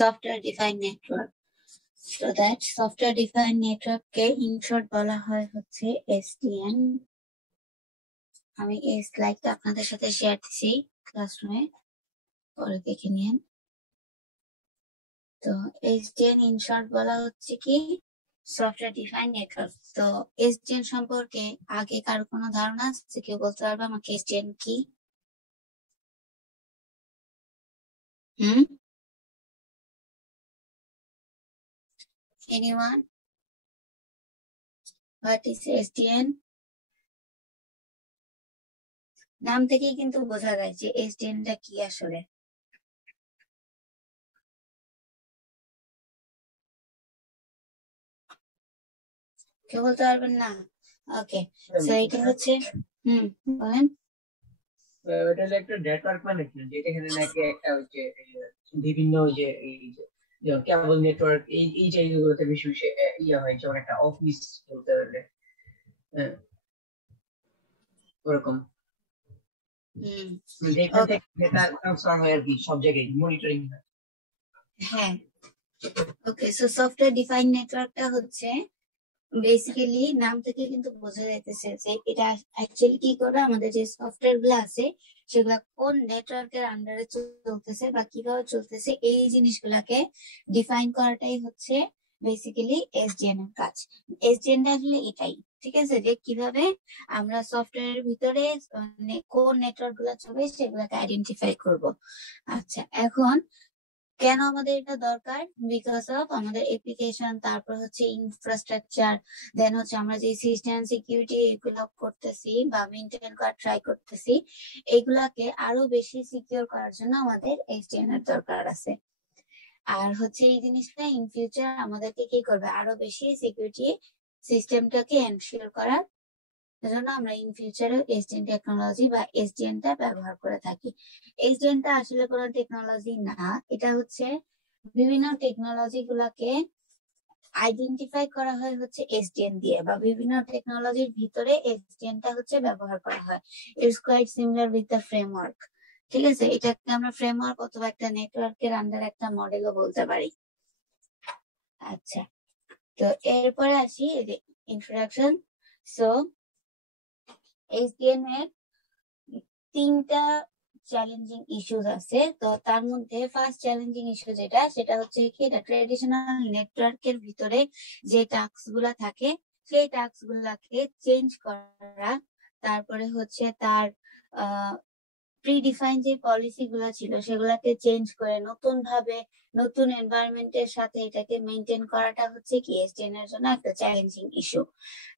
Software defined network. So that software defined network K in short বলা হয় হচ্ছে SDN। আমি এই স্লাইডটা আপনাদের সাথে শেয়ার দিছি ক্লাসরুমে, পরে দেখে নিন। তো SDN in short বলা হচ্ছে কি সফটওয়্যার ডিফাইন্ড নেটওয়ার্ক। তো SDN সম্পর্কে আগে কার কোনো ধারণা আছে? কেউ বলতে পারবে আমাকে SDN কি? Anyone? What is SDN? নাম থেকেই কিন্তু বোঝা যায় যে SDN টা কি আসলে। কেউ বলতে পারবেন না? ওকে, সো এটা হচ্ছে বলেন। এটা হলো একটা নেটওয়ার্ক ম্যানেজমেন্ট, যেটা এখানে নাকি একটা হচ্ছে বিভিন্ন যে এই যে কেবল নেটওয়ার্ক এই জায়গাগুলোতে বেশি বেশি ইয়ে হয়, যেমন একটা অফিস বলতে পারলে ওরকম। যেখান থেকে ডেটা ট্রান্সফার হয় আর কি, সব জায়গায় মনিটরিং হয়। হ্যাঁ, ওকে, সো সফটওয়্যার ডিফাইন্ড নেটওয়ার্কটা হচ্ছে বেসিক্যালি নাম থেকে কিন্তু বোঝা যাইতেছে যে এটা অ্যাকচুয়ালি কি করে আমাদের যে সফটওয়্যার গুলো আছে সেগুলা কোন নেটওয়ার্কের আন্ডারে চলতেছে বা কিভাবে চলতেছে এই জিনিসগুলাকে ডিফাইন করাটাই হচ্ছে বেসিক্যালি এসডিএন এর কাজ। এসডিএন টা আসলে এটাই, ঠিক আছে, যে কিভাবে আমরা সফটওয়্যারের ভিতরে কোন নেটওয়ার্ক গুলা চলবে সেগুলাকে আইডেন্টিফাই করব। আচ্ছা, এখন কেন আমাদের এটা দরকার? বিকজ অফ আমাদের অ্যাপ্লিকেশন, তারপর হচ্ছে ইনফ্রাস্ট্রাকচার, দেন হচ্ছে আমরা যে সিস্টেম সিকিউরিটি এগুলো করতেছি বা মেনটেন করার ট্রাই করতেছি, এগুলাকে আরো বেশি সিকিউর করার জন্য আমাদের এসডিএন এর দরকার আছে। আর হচ্ছে এই জিনিসটা ইন ফিউচার আমাদেরকে কি করবে, আরো বেশি সিকিউরিটি সিস্টেমটাকে এনশিওর করার জন্য আমরা ইন ফিউচারে এসডিএন টেকনোলজি বা এসডিএন টা ব্যবহার করে থাকি। এসডিএন টা আসলে কোনো টেকনোলজি না, এটা হচ্ছে বিভিন্ন টেকনোলজি গুলাকে আইডেন্টিফাই করা হয় হচ্ছে এসডিএন দিয়ে, বা বিভিন্ন টেকনোলজির ভিতরে এসডিএন টা হচ্ছে ব্যবহার করা হয়। It's quite similar with the framework, ঠিক আছে, এটাকে আমরা ফ্রেমওয়ার্ক অথবা একটা নেটওয়ার্কের আন্ডার একটা মডেলও বলতে পারি। আচ্ছা, তো এরপরে আসি ইন্ট্রোডাকশন। সো এসডিএন এর তিনটা চ্যালেঞ্জিং ইস্যুস আছে। তো তার মধ্যে ফার্স্ট চ্যালেঞ্জিং ইস্যু যেটা, সেটা হচ্ছে কি, এটা ট্রেডিশনাল নেটওয়ার্কের ভিতরে যে টাস্ক গুলা থাকে সেই টাস্ক গুলাকে চেঞ্জ করা, তারপরে হচ্ছে তার প্রিডিফাইন যে পলিসি গুলা ছিল সেগুলাকে চেঞ্জ করে নতুন ভাবে নতুন এনভায়রনমেন্টের সাথে এটাকে মেনটেন করাটা হচ্ছে কি এসডিএন এর জন্য একটা চ্যালেঞ্জিং ইস্যু।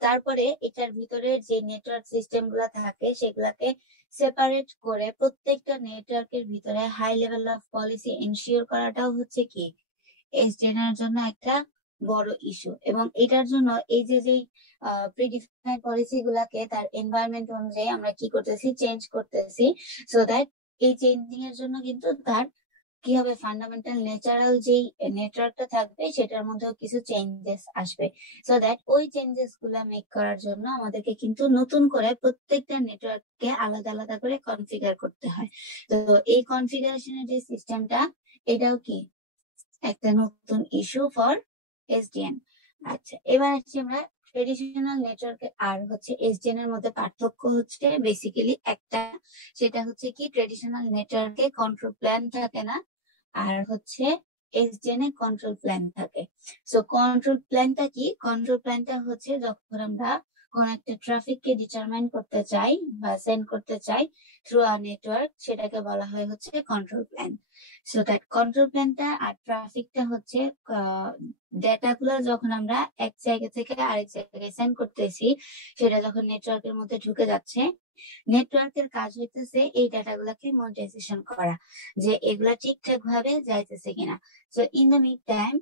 তারপরে এটার ভিতরে যে নেটওয়ার্ক সিস্টেম গুলা থাকে সেগুলাকে সেপারেট করে প্রত্যেকটা নেটওয়ার্কের ভিতরে high level of policy ensure করাটাও হচ্ছে কি এসডিএন এর জন্য একটা বড় ইস্যু। এবং এটার জন্য এই যে প্রিডিফাইন্ড পলিসি গুলাকে তার এনভায়রনমেন্ট অনুযায়ী আমরা কি করতেছি, চেঞ্জ করতেছি, সো দ্যাট এই চেঞ্জিং এর জন্য কিন্তু তার কি হবে, ফান্ডামেন্টাল ন্যাচারাল যেই নেটওয়ার্কটা থাকবে সেটার মধ্যেও কিছু চেঞ্জেস আসবে। সো দ্যাট ওই চেঞ্জেস গুলা মেক করার জন্য আমাদেরকে কিন্তু নতুন করে প্রত্যেকটা নেটওয়ার্ককে আলাদা আলাদা করে কনফিগার করতে হয়। তো এই কনফিগারেশনের যে সিস্টেমটা, এটাও কি একটা নতুন ইস্যু ফর এসডিএন। আচ্ছা, এবার আসছি আমরা ট্রেডিশনাল নেটওয়ার্ক আর হচ্ছে এসডিএন এর মধ্যে পার্থক্য হচ্ছে বেসিক্যালি একটা, সেটা হচ্ছে কি ট্রেডিশনাল নেটওয়ার্কে কন্ট্রোল প্ল্যান থাকে না, আর হচ্ছে এসডিএন এ কন্ট্রোল প্ল্যান থাকে। সো কন্ট্রোল প্ল্যানটা কি? কন্ট্রোল প্ল্যানটা হচ্ছে যখন আমরা কোন একটা ট্রাফিক কে ডিটারমাইন করতে চাই বা সেন্ড করতে চাই থ্রু আ নেটওয়ার্ক, সেটাকে বলা হয় হচ্ছে control plan. So that control প্ল্যানটা আর ট্রাফিকটা হচ্ছে ডেটা গুলো যখন আমরা এক জায়গা থেকে আরেক জায়গায় সেন্ড করতেছি, সেটা যখন নেটওয়ার্কের মধ্যে ঢুকে যাচ্ছে, নেটওয়ার্কের কাজ হইতেছে এই ডেটা গুলাকে মনিটাইজেশন করা, যে এগুলা ঠিকঠাক ভাবে যাইতেছে কিনা। So in the mid time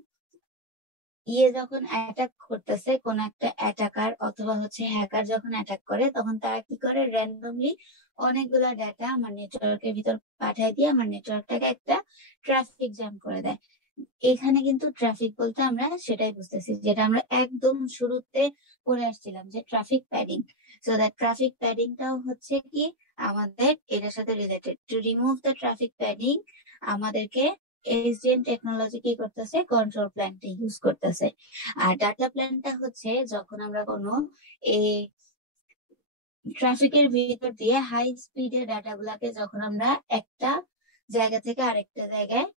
যখন অ্যাটাক করতেছে, কোন একটা অ্যাটাকার অথবা হচ্ছে হ্যাকার যখন অ্যাটাক করে, তখন তারা কি করে, র্যান্ডমলি অনেকগুলা ডেটা আমার নেটওয়ার্কের ভিতর পাঠায় দিয়ে আমার নেটওয়ার্কটাকে একটা ট্রাফিক জ্যাম করে দেয়। এখানে কিন্তু ট্রাফিক বলতে আমরা সেটাই বুঝতেছি যেটা আমরা একদম শুরুতে পড়ে আসছিলাম, যে traffic padding. So that traffic প্যাডিংটাও হচ্ছে কি আমাদের এটার সাথে related. To remove the traffic padding আমাদেরকে এসডিএন টেকনোলজি কি করতেছে, কন্ট্রোল প্ল্যানটা ইউজ করতেছে। আর ডাটা প্ল্যানটা হচ্ছে যখন আমরা কোনো এই ট্রাফিকের ভিতর দিয়ে হাই স্পিডের ডাটা গুলাকে যখন আমরা একটা জায়গা থেকে আরেকটা জায়গায়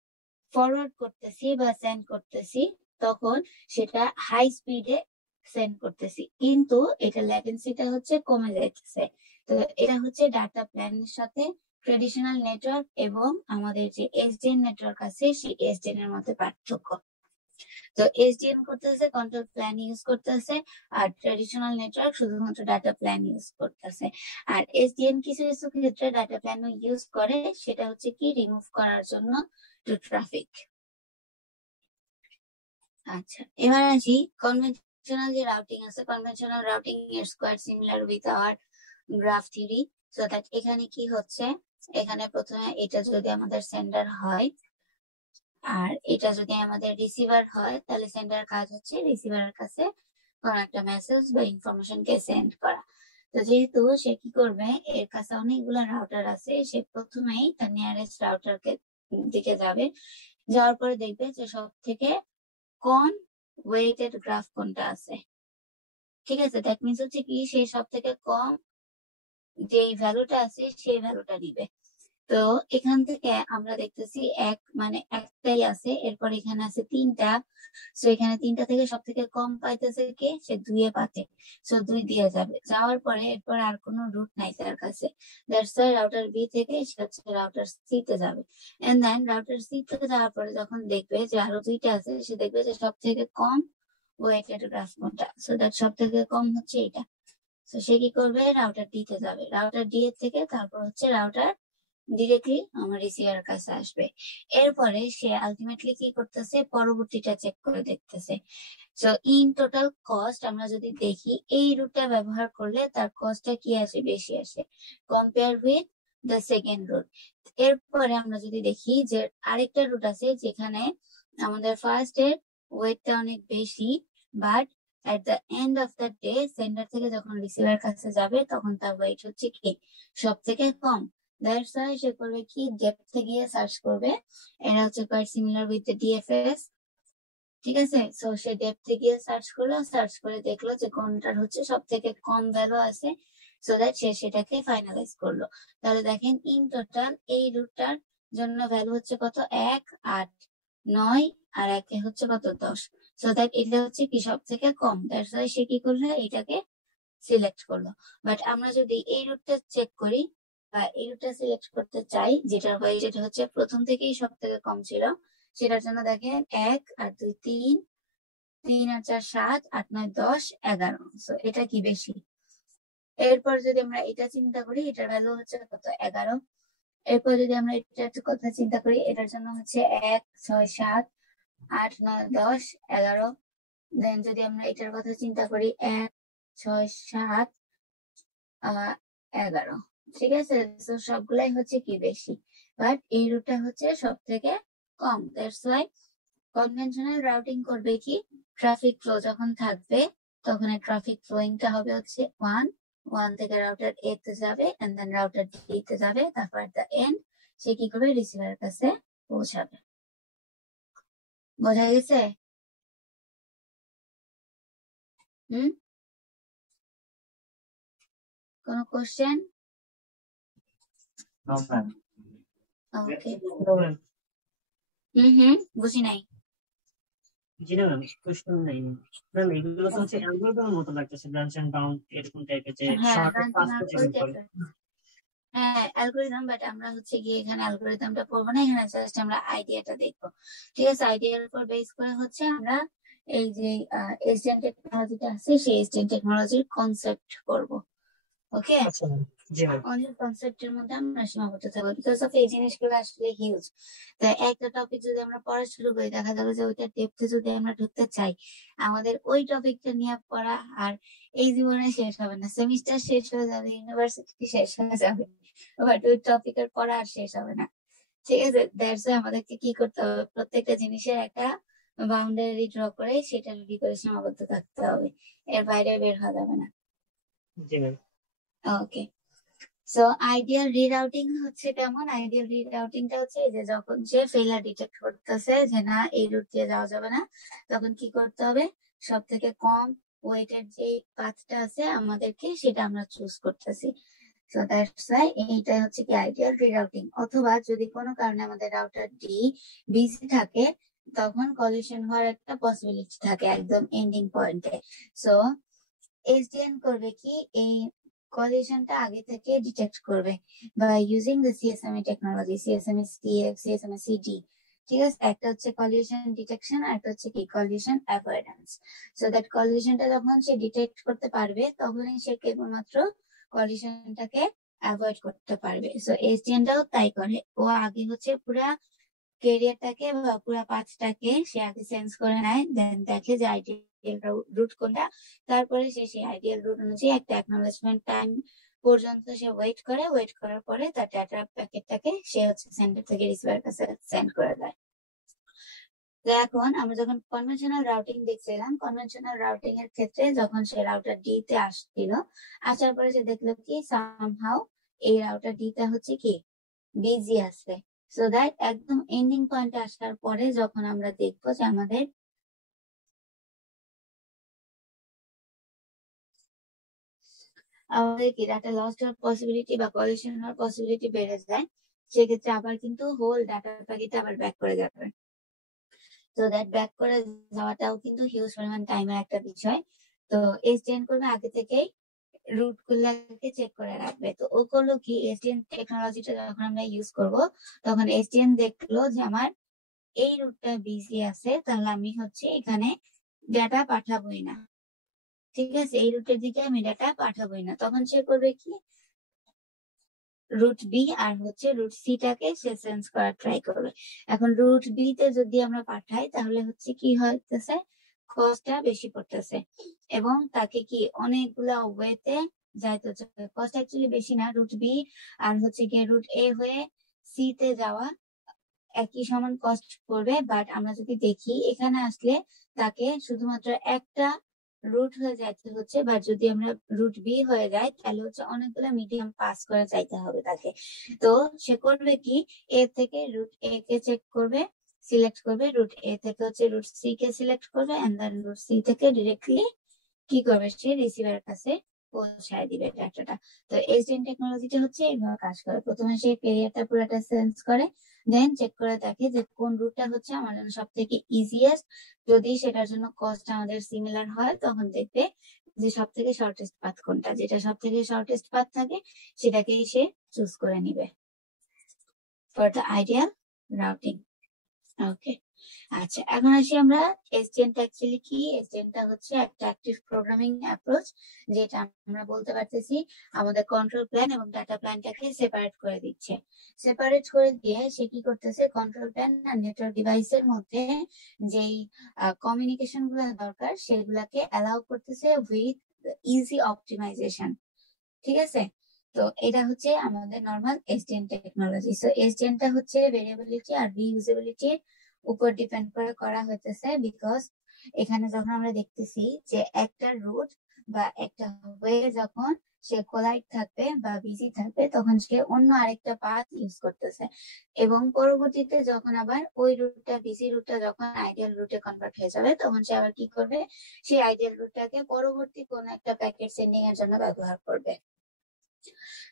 ফরওয়ার্ড করতেছি বা সেন্ড করতেছি, তখন সেটা হাই স্পিডে সেন্ড করতেছি, কিন্তু এটা ল্যাটেন্সিটা হচ্ছে কমে যাইতেছে। তো এটা হচ্ছে ডাটা প্ল্যানের সাথে ট্রেডিশনাল নেটওয়ার্ক এবং আমাদের যে এসডিএন নেটওয়ার্ক আছে সেই এসডিএন এর মধ্যে পার্থক্য। তো এসডিএন করতেছে কন্ট্রোল প্ল্যান ইউজ করতেছে, আর ট্রেডিশনাল নেটওয়ার্ক শুধুমাত্র ডাটা প্ল্যান ইউজ করতেছে। আর এসডিএন কিছু কিছু ক্ষেত্রে ডাটা প্ল্যানও ইউজ করে, সেটা হচ্ছে কি রিমুভ করার জন্য টু ট্রাফিক। আচ্ছা, এবার আসি কনভেনশনাল যে রাউটিং আছে, কনভেনশনাল রাউটিং এর square similar with our graph theory. So that এখানে কি হচ্ছে, এখানে প্রথমে এটা যদি আমাদের সেন্ডার হয় আর এটা যদি আমাদের রিসিভার হয়, তাহলে সেন্ডার কাজ হচ্ছে রিসিভারের কাছে কোন একটা মেসেজ বা ইনফরমেশন কে সেন্ড করা। তো যেহেতু সে কি করবে, এর কাছে অনেকগুলো রাউটার আছে, সে প্রথমেই তার নিয়ারেস্ট রাউটার কে দিকে যাবে, যাওয়ার পরে দেখবে যে সব থেকে কম ওয়েটেড গ্রাফ কোনটা আছে। ঠিক আছে, দ্যাট মিনস হচ্ছে কি সে সব থেকে কম যে ভ্যালুটা আছে সেই ভ্যালুটা দিবে। তো এখান থেকে আমরা দেখতেছি মানে একটাই আছে, এরপর এখানে আছে তিনটা। সো এখানে তিনটা থেকে সব থেকে কম পাইতেছে কে, সে 2 পাচ্ছে। সো 2 দিয়ে যাবে, যাওয়ার পরে এরপর আর কোনো রুট নাই তার কাছে। দ্যাটস ওয়াই রাউটার বি থেকে সে হচ্ছে রাউটার সি তে যাবে। এন্ড দেন রাউটার সি তে যাওয়ার পরে যখন দেখবে যে আরো 2টা আছে, সে দেখবে যে সব থেকে কম ওয়েটেড গ্রাফ কোনটা। সো দ্যাট সব থেকে কম হচ্ছে এটা। তো সে কি করবে, রাউটার ডি তে যাবে, রাউটার ডি এর থেকে তারপর হচ্ছে রাউটার ডিরেক্টলি আমার রিসিভার কাছে আসবে। এরপরে সে আলটিমেটলি কি করতেছে, পরবর্তীটা চেক করে দেখতেছে। সো ইন টোটাল কস্ট আমরা যদি দেখি, এই রুটটা ব্যবহার করলে তার কস্টটা কি আসে, বেশি আসে compare with the second route. এরপরে আমরা যদি দেখি যে আরেকটা রুট আছে যেখানে আমাদের ফার্স্ট এর ওয়েটটা অনেক বেশি, but at the end of the day sender থেকে যখন রিসিভার কাছে যাবে তখন তার ওয়েট হচ্ছে কি সব থেকে কম। দ্যাটস ওয়াই সে করবে কি, ডেপথে গিয়ে সার্চ করবে। এটা হচ্ছে quite similar with the DFS. ঠিক আছে, সো সে ডেপথে গিয়ে সার্চ করলো, সার্চ করে দেখলো যে কোনটার হচ্ছে সব থেকে কম ভ্যালু আছে, সো দ্যাট সে সেটাকে ফাইনালাইজ করলো। তাহলে দেখেন ইন টোটাল এই রুটটার জন্য ভ্যালু হচ্ছে কত, 1, 8, 9, আর একে হচ্ছে কত, 10। সো দ্যাট এটা হচ্ছে কি সব থেকে কম, দ্যাটস ওয়াই সে কি করলো, এটাকে সিলেক্ট করলো। বাট আমরা যদি এই রুটটা চেক করি বা এই রুটটা সিলেক্ট করতে চাই, যেটার ওয়েট হচ্ছে প্রথম থেকেই সব থেকে কম ছিল, সেটার জন্য দেখেন 1 আর 2 3, 3 আর 4 7, 8 9 10 11। সো এটা কি বেশি। এরপর যদি আমরা এটা চিন্তা করি, এটার ভ্যালু হচ্ছে কত, 11। এরপর যদি আমরা এটার কথা চিন্তা করি, এটার জন্য হচ্ছে 1 6 7 8 9 10 11। দেন যদি আমরা এটার কথা চিন্তা করি, 1 6 7 11। ঠিক আছে, তো সবগুলাই হচ্ছে কি বেশি, বাট এই রুটটা হচ্ছে সব থেকে কম। দ্যাটস ওয়াই কনভেনশনাল রাউটিং করবে কি, ট্রাফিক ফ্লো যখন থাকবে তখন এই ট্রাফিক ফ্লোয়িংটা হবে হচ্ছে 1 থেকে রাউটার এ তে যাবে, এন্ড দেন রাউটার ডি তে যাবে, তারপর এট দ্য এন্ড সে কি করবে, রিসিভারের কাছে পৌঁছাবে। বোঝা গেছে? হুম, কোনো কোশ্চেন? ওকে, বুঝি নাই। জি না ম্যাম, কোশ্চেন নাই ম্যাম। এগুলো তো হচ্ছে অ্যালগরিদমের মতো লাগতেছে, ব্রাঞ্চ এন্ড বাউন্ড এরকম টাইপের, যে হ্যাঁ, শর্ট ফাস্ট চেক করে। হ্যাঁ অ্যালগোরিদম, বাট আমরা হচ্ছে গিয়ে এখানে অ্যালগোরিদমটা পড়বো না, এখানে জাস্ট আমরা আইডিয়াটা দেখবো। ঠিক আছে, আইডিয়ার উপর বেস করে হচ্ছে আমরা এই যে এসডিএন টেকনোলজিটা আছে সেই এসডিএন টেকনোলজির কনসেপ্ট করবো। ওকে, আচ্ছা ম্যাম, জি ম্যাম। অনেক কনসেপ্টের মধ্যে আমরা সীমাবদ্ধ থাকবো, বিকজ অফ এই জিনিসগুলো আসলে হিউজ। তাই একটা টপিক যদি আমরা পড়া শুরু করি, দেখা যাবে যে ওইটা ডেপথে যদি আমরা ঢুকতে চাই, আমাদের ওই টপিকটা নিয়ে পড়া আর এই জীবনে শেষ হবে না। সেমিস্টার শেষ হয়ে যাবে, ইউনিভার্সিটি শেষ হয়ে যাবে, বাট ওই টপিকের পড়া আর শেষ হবে না। ঠিক আছে, দ্যাটস ওয়াই আমাদেরকে কি করতে হবে, প্রত্যেকটা জিনিসের একটা বাউন্ডারি ড্র করে সেটার ভিতরে সীমাবদ্ধ থাকতে হবে, এর বাইরে বের হওয়া যাবে না। জি ম্যাম। ওকে, সো আইডিয়াল রিরাউটিং হচ্ছে কেমন? আইডিয়াল রিরাউটিংটা হচ্ছে এই যে যখন সে ফেলার ডিটেক্ট করতেছে যে না এই রুট দিয়ে যাওয়া যাবে না, তখন কি করতে হবে? সব থেকে কম ওয়েটের যে পাথটা আছে আমাদেরকে সেটা আমরা চুজ করতেছি। সো দ্যাটস ওয়াই এইটা হচ্ছে কি আইডিয়াল রিরাউটিং। অথবা যদি কোনো কারণে আমাদের রাউটার ডি বিজি থাকে, তখন কলিশন হওয়ার একটা পসিবিলিটি থাকে একদম এন্ডিং পয়েন্টে। সো এসডিএন করবে কি, এই কলিশনটা আগে থেকে ডিটেক্ট করবে by using the CSMA technology, CSMA CX, CSMA CD. ঠিক আছে, একটা হচ্ছে কলিশন ডিটেকশন আর একটা হচ্ছে কি কলিশন অ্যাভয়েডেন্স। সো দ্যাট কলিশনটা যখন সে ডিটেক্ট করতে পারবে তখনই সে কেবলমাত্র কলিশনটাকে অ্যাভয়েড করতে পারবে। সো এসডিএনটাও তাই করে, ও আগে হচ্ছে পুরা ক্যারিয়ারটাকে বা পুরা পাথটাকে সে আগে সেন্স করে নেয়, দেন দেখে যে আইডিয়াল রুট কোনটা, তারপরে সে সেই আইডিয়াল রুট অনুযায়ী একটা অ্যাকনোলেজমেন্ট টাইম পর্যন্ত সে ওয়েট করে, ওয়েট করার পরে তার ডাটা প্যাকেটটাকে সে হচ্ছে সেন্ডার থেকে রিসিভার কাছে সেন্ড করে দেয়। তো এখন আমরা যখন কনভেনশনাল রাউটিং দেখছিলাম, কনভেনশনাল রাউটিং এর ক্ষেত্রে যখন সে রাউটার ডি তে আসছিল, আসার পরে সে দেখলো কি সামহাউ এই রাউটার ডি টা হচ্ছে কি বিজি আছে। সো দ্যাট একদম এন্ডিং পয়েন্টে আসার পরে যখন আমরা দেখবো যে আমাদের কি ডাটা লস্ট হওয়ার পসিবিলিটি বা কলিশন হওয়ার পসিবিলিটি বেড়ে যায়, সেক্ষেত্রে আবার কিন্তু হোল ডাটা প্যাকেট আবার ব্যাক করে যাবে। তো দ্যাট ব্যাক করে যাওয়াটাও কিন্তু হিউজ পরিমাণ টাইমের একটা বিষয়। তো এসডিএন করবে আগে থেকেই রুট গুলাকে চেক করে রাখবে। তো ও করলো কি, এসডিএন টেকনোলজিটা যখন আমরা ইউজ করব, তখন এসডিএন দেখলো যে আমার এই রুটটা বিজি আছে, তাহলে আমি হচ্ছে এখানে ডাটা পাঠাবোই না। ঠিক আছে, এই রুটের দিকে আমি ডাটা পাঠাবোই না। তখন সে করবে কি, রুট বি আর হচ্ছে রুট সি টাকে সে সেন্স করার ট্রাই করবে। এখন রুট বি তে যদি আমরা পাঠাই তাহলে হচ্ছে কি হইতেছে, কস্টটা বেশি পড়তেছে এবং তাকে কি অনেকগুলা ওয়েতে যাইতে হচ্ছে। কস্ট অ্যাকচুয়ালি বেশি না, রুট বি আর হচ্ছে গিয়ে রুট এ হয়ে সি তে যাওয়া একই সমান কস্ট পড়বে। বাট আমরা যদি দেখি এখানে আসলে তাকে শুধুমাত্র একটা রুট হয়ে যাইতে হচ্ছে, বা যদি আমরা রুট বি হয়ে যায় তাহলে হচ্ছে অনেকগুলো মিডিয়াম পাস করে যাইতে হবে তাকে। তো সে করবে কি, এ থেকে রুট এ কে চেক করবে, সিলেক্ট করবে, রুট এ থেকে হচ্ছে রুট সি কে সিলেক্ট করবে, এন্ড দেন রুট সি থেকে ডিরেক্টলি কি করবে, সে রিসিভারের কাছে পৌঁছায় দিবে ডাটাটা। তো এসডিএন টেকনোলজিটা হচ্ছে এইভাবে কাজ করে। প্রথমে সে ক্যারিয়ারটা পুরোটা সেন্স করে, দেন চেক করে দেখে যে কোন রুটটা হচ্ছে আমার জন্য সব থেকে ইজিয়েস্ট। যদি সেটার জন্য কস্ট আমাদের সিমিলার হয়, তখন দেখবে যে সব থেকে শর্টেস্ট পাথ কোনটা, যেটা সব থেকে শর্টেস্ট পাথ থাকে সেটাকেই সে চুজ করে নিবে ফর দ্য আইডিয়াল রাউটিং। ওকে, আচ্ছা এখন আসি আমরা এসডিএনটা অ্যাকচুয়ালি কি। এসডিএনটা হচ্ছে একটা অ্যাক্টিভ প্রোগ্রামিং অ্যাপ্রোচ, যেটা আমরা বলতে পারতেছি আমাদের কন্ট্রোল প্ল্যান এবং ডাটা প্ল্যানটাকে সেপারেট করে দিচ্ছে। সেপারেট করে দিয়ে সে কি করতেছে, কন্ট্রোল প্ল্যান আর নেটওয়ার্ক ডিভাইসের মধ্যে যেই কমিউনিকেশন গুলো দরকার সেগুলাকে অ্যালাউ করতেছে উইথ ইজি অপটিমাইজেশন। ঠিক আছে, তো এটা হচ্ছে আমাদের নর্মাল এসডিএন টেকনোলজি। সো এসডিএনটা হচ্ছে ভেরিয়েবিলিটি আর রিইউজেবিলিটির উপর ডিপেন্ড করে করা হইতেছে, বিকজ এখানে যখন আমরা দেখতেছি যে একটা রুট বা একটা ওয়ে যখন সে কোলাইড থাকবে বা বিজি থাকবে, তখন সে অন্য আরেকটা পাথ ইউজ করতেছে এবং পরবর্তীতে যখন আবার ওই রুটটা, বিজি রুটটা যখন আইডিয়াল রুটে কনভার্ট হয়ে যাবে, তখন সে আবার কি করবে, সেই আইডিয়াল রুটটাকে পরবর্তী কোন একটা প্যাকেট সেন্ডিং এর জন্য ব্যবহার করবে।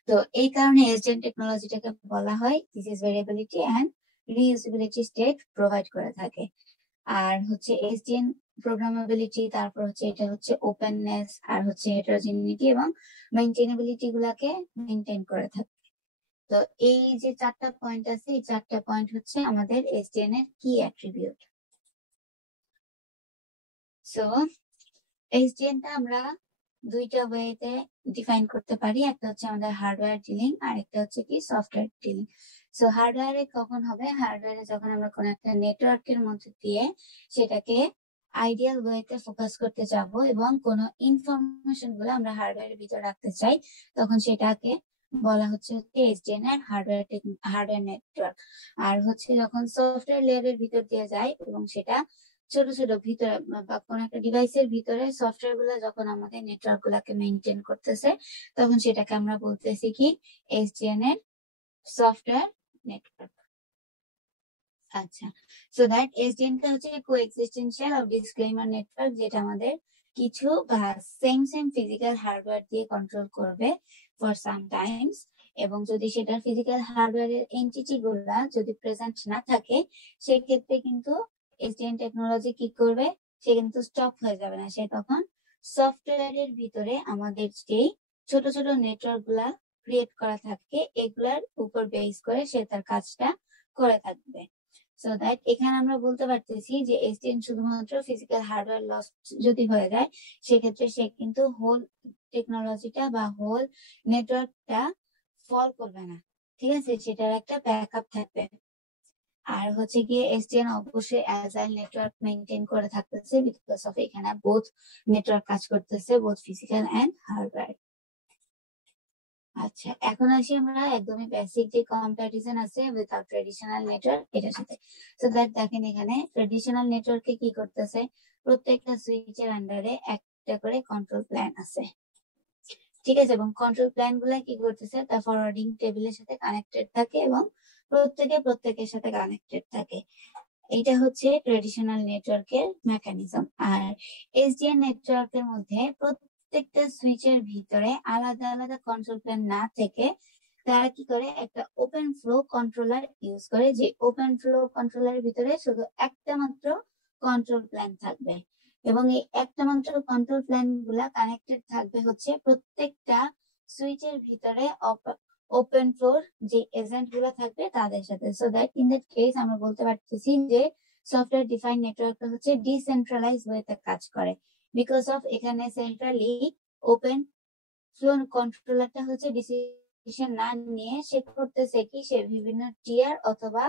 তো এই কারণে এসডিএন টেকনোলজিটাকে বলা হয় this is variability and reusability state provide করে থাকে। আর হচ্ছে এসডিএন প্রোগ্রামেবিলিটি, তারপর হচ্ছে এটা হচ্ছে ওপেননেস, আর হচ্ছে হেটারোজেনিটি এবং মেইনটেনেবিলিটি গুলাকে মেইনটেইন করে থাকে। তো এই যে চারটা পয়েন্ট আছে, এই চারটা পয়েন্ট হচ্ছে আমাদের এসডিএন এর কি অ্যাট্রিবিউট। সো এসডিএনটা আমরা দুইটা ওয়েতে ডিফাইন করতে পারি, একটা হচ্ছে আমাদের হার্ডওয়্যার ডিলিং আর একটা হচ্ছে কি সফটওয়্যার ডিলিং। সো হার্ডওয়্যারে কখন হবে, হার্ডওয়্যারে যখন আমরা কোন একটা নেটওয়ার্কের মধ্যে দিয়ে সেটাকে আইডিয়াল ওয়েতে ফোকাস করতে যাব এবং কোন ইনফরমেশন গুলো আমরা হার্ডওয়্যারের ভিতরে রাখতে চাই, তখন সেটাকে বলা হচ্ছে এসডিএন এর হার্ডওয়্যার নেটওয়ার্ক। আর হচ্ছে যখন সফটওয়্যার লেয়ারের ভিতর দিয়ে যায় এবং সেটা ছোট ছোট ভিতরে বা কোনো একটা ডিভাইসের ভিতরে সফটওয়্যার গুলা যখন আমাদের নেটওয়ার্ক গুলাকে মেনটেন করতেছে, তখন সেটাকে আমরা বলতেছি কি এসডিএন এর সফটওয়্যার নেটওয়ার্ক। আচ্ছা, সো দ্যাট এসডিএন টা হচ্ছে কোএক্সিস্টেন্সিয়াল অর ডিসক্লেমার নেটওয়ার্ক, যেটা আমাদের কিছু সেম ফিজিক্যাল হার্ডওয়্যার দিয়ে কন্ট্রোল করবে ফর সাম টাইমস। এবং যদি সেটার ফিজিক্যাল হার্ডওয়্যারের এন্টিটি গুলা যদি প্রেজেন্ট না থাকে, সেক্ষেত্রে কিন্তু এসডিএন টেকনোলজি কি করবে, সে কিন্তু স্টপ হয়ে যাবে না, সে তখন সফটওয়্যারের ভিতরে আমাদের যে ছোট ছোট নেটওয়ার্ক গুলা ক্রিয়েট করা থাকে, এগুলার উপর বেস করে সে তার কাজটা করে থাকবে। সো দ্যাট এখানে আমরা বলতে পারতেছি যে এসডিএন শুধুমাত্র ফিজিক্যাল হার্ডওয়্যার লস যদি হয়ে যায়, সেক্ষেত্রে সে কিন্তু হোল টেকনোলজিটা বা হোল নেটওয়ার্কটা ফল করবে না, ঠিক আছে, সেটার একটা ব্যাকআপ থাকবে। আর হচ্ছে গিয়ে এসডিএন অবশ্যই অ্যাজাইল নেটওয়ার্ক মেনটেন করে থাকতেছে, বিকজ অফ এখানে বোথ নেটওয়ার্ক কাজ করতেছে, বোথ ফিজিক্যাল এন্ড হার্ডওয়্যার। আচ্ছা, এখন আসি আমরা একদমই বেসিক যে কম্পারিজন আছে উইথআউট ট্রেডিশনাল নেটওয়ার্ক এটার সাথে। সো দ্যাট দেখেন এখানে ট্রেডিশনাল নেটওয়ার্কে কি করতেছে, প্রত্যেকটা সুইচের আন্ডারে একটা করে কন্ট্রোল প্ল্যান আছে, ঠিক আছে, এবং কন্ট্রোল প্ল্যান গুলা কি করতেছে, তার ফরওয়ার্ডিং টেবিলের সাথে কানেক্টেড থাকে এবং প্রত্যেকের সাথে কানেক্টেড থাকে। এটা হচ্ছে ট্রেডিশনাল নেটওয়ার্কের মেকানিজম। আর এসডিএন নেটওয়ার্কের মধ্যে প্রত্যেকটা সুইচের ভিতরে আলাদা আলাদা কন্ট্রোল প্ল্যান না থেকে তারা কি করে, একটা ওপেন ফ্লো কন্ট্রোলার ইউজ করে, যে ওপেন ফ্লো কন্ট্রোলারের ভিতরে শুধু একটা মাত্র কন্ট্রোল প্ল্যান থাকবে, এবং এই একটা মাত্র কন্ট্রোল প্ল্যান গুলা কানেক্টেড থাকবে হচ্ছে প্রত্যেকটা সুইচের ভিতরে ওপেন ফ্লোর যে এজেন্ট গুলো থাকবে তাদের সাথে। So that in that case আমরা বলতে পারতেছি যে সফটওয়্যার ডিফাইন নেটওয়ার্কটা হচ্ছে ডিসেন্ট্রালাইজ ওয়েতে কাজ করে, বিকজ অফ এখানে সেন্ট্রালি ওপেন ফ্লো কন্ট্রোলারটা হচ্ছে ডিসিশন না নিয়ে সে করতেছে কি, সে বিভিন্ন টিয়ার অথবা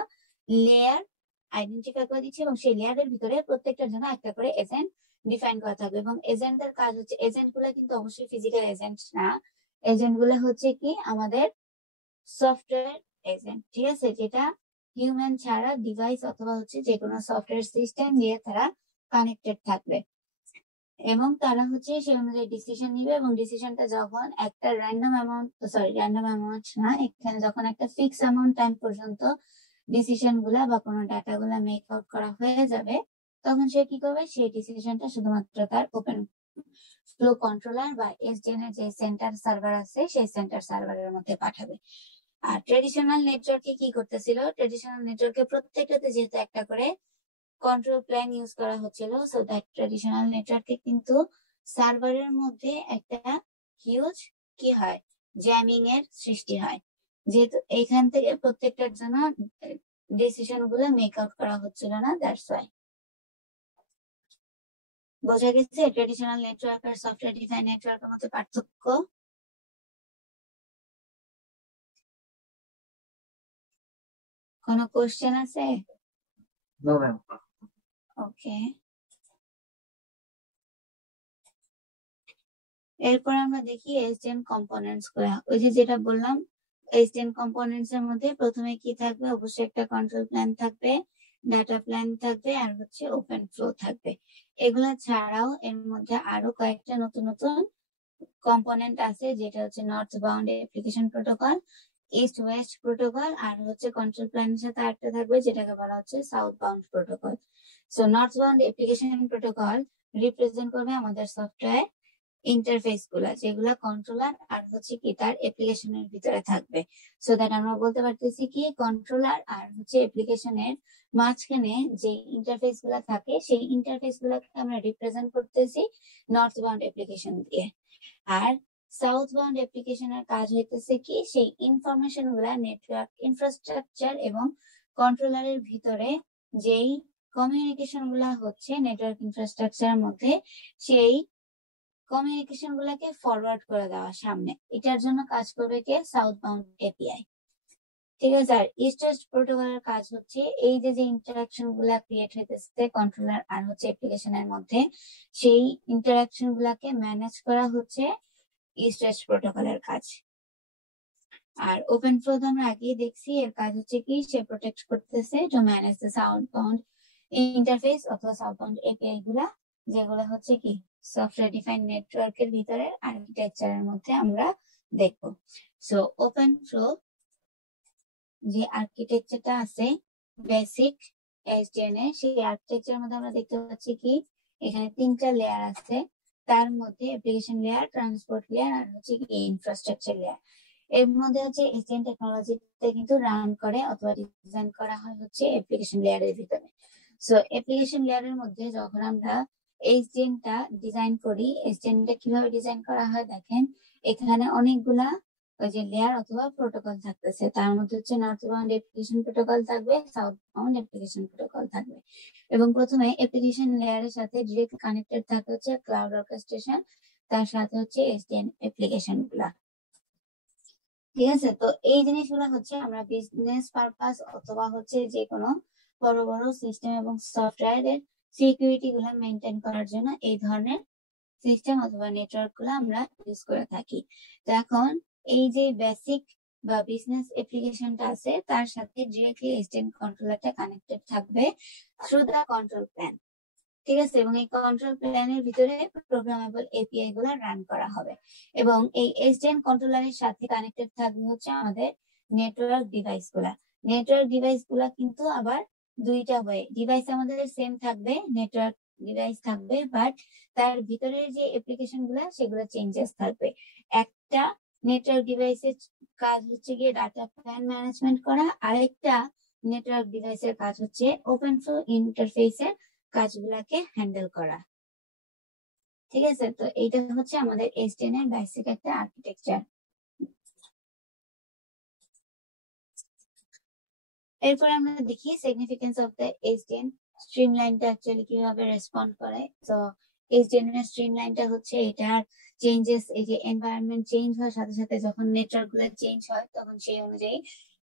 লেয়ার আইডেন্টিফাই করে দিচ্ছে, এবং সেই লেয়ারের ভিতরে প্রত্যেকটার জন্য একটা করে এজেন্ট ডিফাইন করা থাকবে। এবং এজেন্টের কাজ হচ্ছে, এজেন্ট গুলা কিন্তু অবশ্যই ফিজিক্যাল এজেন্ট না, এজেন্ট গুলো হচ্ছে কি আমাদের সফটওয়্যার এজেন্ট, ঠিক আছে, যেটা হিউম্যান ছাড়া ডিভাইস অথবা হচ্ছে যে কোনো সফটওয়্যার সিস্টেম দিয়ে তারা কানেক্টেড থাকবে, এবং তারা হচ্ছে সেই অনুযায়ী ডিসিশন নিবে। এবং ডিসিশনটা যখন একটা র্যান্ডম অ্যামাউন্ট না, এখানে যখন একটা ফিক্স অ্যামাউন্ট টাইম পর্যন্ত ডিসিশন গুলা বা কোনো ডাটা গুলা মেক আউট করা হয়ে যাবে, তখন সে কি করবে, সেই ডিসিশনটা শুধুমাত্র তার ওপেন ফ্লো কন্ট্রোলার বা এসডিএন এর যে সেন্টার সার্ভার আছে সেই সেন্টার সার্ভারের মধ্যে পাঠাবে। আর ট্রেডিশনাল নেটওয়ার্কে কি করতেছিল, ট্রেডিশনাল নেটওয়ার্কে প্রত্যেকটাতে যেহেতু একটা করে কন্ট্রোল প্ল্যান ইউজ করা হচ্ছিল, সো দ্যাট ট্রেডিশনাল নেটওয়ার্কে কিন্তু সার্ভারের মধ্যে একটা হিউজ কি হয়, জ্যামিং এর সৃষ্টি হয়, যেহেতু এইখান থেকে প্রত্যেকটার জন্য ডিসিশন গুলো মেক আউট করা হচ্ছিল না, দ্যাটস ওয়াই। বোঝা গেছে ট্রেডিশনাল নেটওয়ার্ক আর সফটওয়্যার ডিফাইন নেটওয়ার্কের মধ্যে পার্থক্য? কোনো কোশ্চেন আছে? No ma'am. ওকে, এরপর আমরা দেখি এসডিএন কম্পোনেন্টস গুলা। ওই যে যেটা বললাম, এসডিএন কম্পোনেন্টস এর মধ্যে প্রথমে কি থাকবে, অবশ্যই একটা কন্ট্রোল প্ল্যান থাকবে, ডাটা প্ল্যান থাকবে, আর হচ্ছে ওপেন ফ্লো থাকবে। এগুলা ছাড়াও এর মধ্যে আরো কয়েকটা নতুন নতুন কম্পোনেন্ট আছে, যেটা হচ্ছে northbound application protocol, east west protocol, আর হচ্ছে কন্ট্রোল প্ল্যানের সাথে আরেকটা থাকবে যেটাকে বলা হচ্ছে southbound protocol. So northbound application protocol represent করবে আমাদের সফটওয়্যার ইন্টারফেস গুলা, যেগুলা কন্ট্রোলার আর হচ্ছে কি তার অ্যাপ্লিকেশনের ভিতরে থাকবে। সো দ্যাট আমরা বলতে পারতেছি কি কন্ট্রোলার আর হচ্ছে অ্যাপ্লিকেশনের মাঝখানে যে ইন্টারফেস গুলা থাকে, সেই ইন্টারফেস গুলাকে আমরা রিপ্রেজেন্ট করতেছি নর্থ বাউন্ড অ্যাপ্লিকেশন দিয়ে। আর সাউথ বাউন্ড অ্যাপ্লিকেশনের কাজ হইতেছে কি, সেই ইনফরমেশন গুলা নেটওয়ার্ক ইনফ্রাস্ট্রাকচার এবং কন্ট্রোলারের ভিতরে যেই কমিউনিকেশন গুলা হচ্ছে নেটওয়ার্ক ইনফ্রাস্ট্রাকচারের মধ্যে, সেই কমিউনিকেশন গুলাকে ফরওয়ার্ড করে দেওয়া সামনে, এটার জন্য কাজ করবে কে, সাউথ বাউন্ড এপিআই, ঠিক আছে। আর ইস্ট ওয়েস্ট প্রোটোকলের কাজ হচ্ছে এই যে যে ইন্টারাকশন গুলা ক্রিয়েট হইতেছে কন্ট্রোলার আর হচ্ছে অ্যাপ্লিকেশনের মধ্যে, সেই ইন্টারাকশন গুলাকে ম্যানেজ করা হচ্ছে ইস্ট ওয়েস্ট প্রোটোকলের কাজ। আর ওপেন ফ্লো তো আমরা আগেই দেখছি, এর কাজ হচ্ছে কি, সে প্রোটেক্ট করতেছে to manage the south bound interface অথবা সাউথবাউন্ড এপিআই গুলা, যেগুলো হচ্ছে কি সফটওয়্যার ডিফাইন্ড নেটওয়ার্কের ভিতরে আর্কিটেকচারের মধ্যে আমরা দেখবো। সো ওপেন ফ্লো যে আর্কিটেকচারটা আছে বেসিক এসডিএন এর, সেই আর্কিটেকচারের মধ্যে আমরা দেখতে পাচ্ছি কি এখানে 3টা লেয়ার আছে। তার মধ্যে অ্যাপ্লিকেশন লেয়ার, ট্রান্সপোর্ট লেয়ার আর হচ্ছে কি ইনফ্রাস্ট্রাকচার লেয়ার। এর মধ্যে হচ্ছে এসডিএন টেকনোলজিতে কিন্তু রান করে অথবা ডিজাইন করা হয় হচ্ছে অ্যাপ্লিকেশন লেয়ারের ভিতরে। সো অ্যাপ্লিকেশন লেয়ারের মধ্যে যখন আমরা এসডিএনটা ডিজাইন করি, এসডিএনটা কিভাবে ডিজাইন করা হয় দেখেন, এখানে অনেকগুলা ওই যে লেয়ার অথবা প্রোটোকল থাকতেছে। তার মধ্যে হচ্ছে নর্থ বাউন্ড অ্যাপ্লিকেশন প্রোটোকল থাকবে, সাউথ বাউন্ড অ্যাপ্লিকেশন প্রোটোকল থাকবে। এবং প্রথমে অ্যাপ্লিকেশন লেয়ারের সাথে ডিরেক্ট কানেক্টেড থাকে হচ্ছে ক্লাউড অর্কেস্ট্রেশন, তার সাথে হচ্ছে এসডিএন অ্যাপ্লিকেশন গুলা। ঠিক আছে, তো এই জিনিসগুলো হচ্ছে আমরা বিজনেস পারপাস অথবা হচ্ছে যে কোনো বড় বড় সিস্টেম এবং সফটওয়্যারের সিকিউরিটি গুলা মেনটেন করার জন্য এই ধরনের সিস্টেম অথবা নেটওয়ার্ক গুলো আমরা ইউজ করে থাকি। তো এখন এই যে বেসিক বা বিজনেস অ্যাপ্লিকেশনটা আছে তার সাথে ডিরেক্টলি এসডিএন কন্ট্রোলারটা কানেক্টেড থাকবে থ্রু দা কন্ট্রোল প্ল্যান। ঠিক আছে, এবং এই কন্ট্রোল প্ল্যানের ভিতরে প্রোগ্রামেবল এপিআই গুলা রান করা হবে। এবং এই এসডিএন কন্ট্রোলারের সাথে কানেক্টেড থাকবে হচ্ছে আমাদের নেটওয়ার্ক ডিভাইস গুলা। নেটওয়ার্ক ডিভাইস গুলা কিন্তু আবার দুইটা হয়, ডিভাইস আমাদের সেম থাকবে, নেটওয়ার্ক ডিভাইস থাকবে, বাট তার ভিতরের যে অ্যাপ্লিকেশন গুলা সেগুলো চেঞ্জেস থাকবে। একটা নেটওয়ার্ক ডিভাইসের কাজ হচ্ছে গিয়ে ডাটা প্ল্যান ম্যানেজমেন্ট করা, আরেকটা নেটওয়ার্ক ডিভাইসের কাজ হচ্ছে ওপেন ফ্লো ইন্টারফেসের কাজগুলাকে হ্যান্ডেল করা। ঠিক আছে, তো এইটা হচ্ছে আমাদের এসডিএন এর বেসিক একটা আর্কিটেকচার। এরপর আমরা দেখি সিগনিফিকেন্স অফ দ্য এসডিএন স্ট্রিমলাইনটা অ্যাকচুয়ালি কিভাবে রেসপন্ড করে। তো এসডিএন এর স্ট্রিমলাইনটা হচ্ছে এটার চেঞ্জেস, এই যে এনভায়রনমেন্ট চেঞ্জ হওয়ার সাথে সাথে যখন নেটওয়ার্ক গুলো চেঞ্জ হয় তখন সেই অনুযায়ী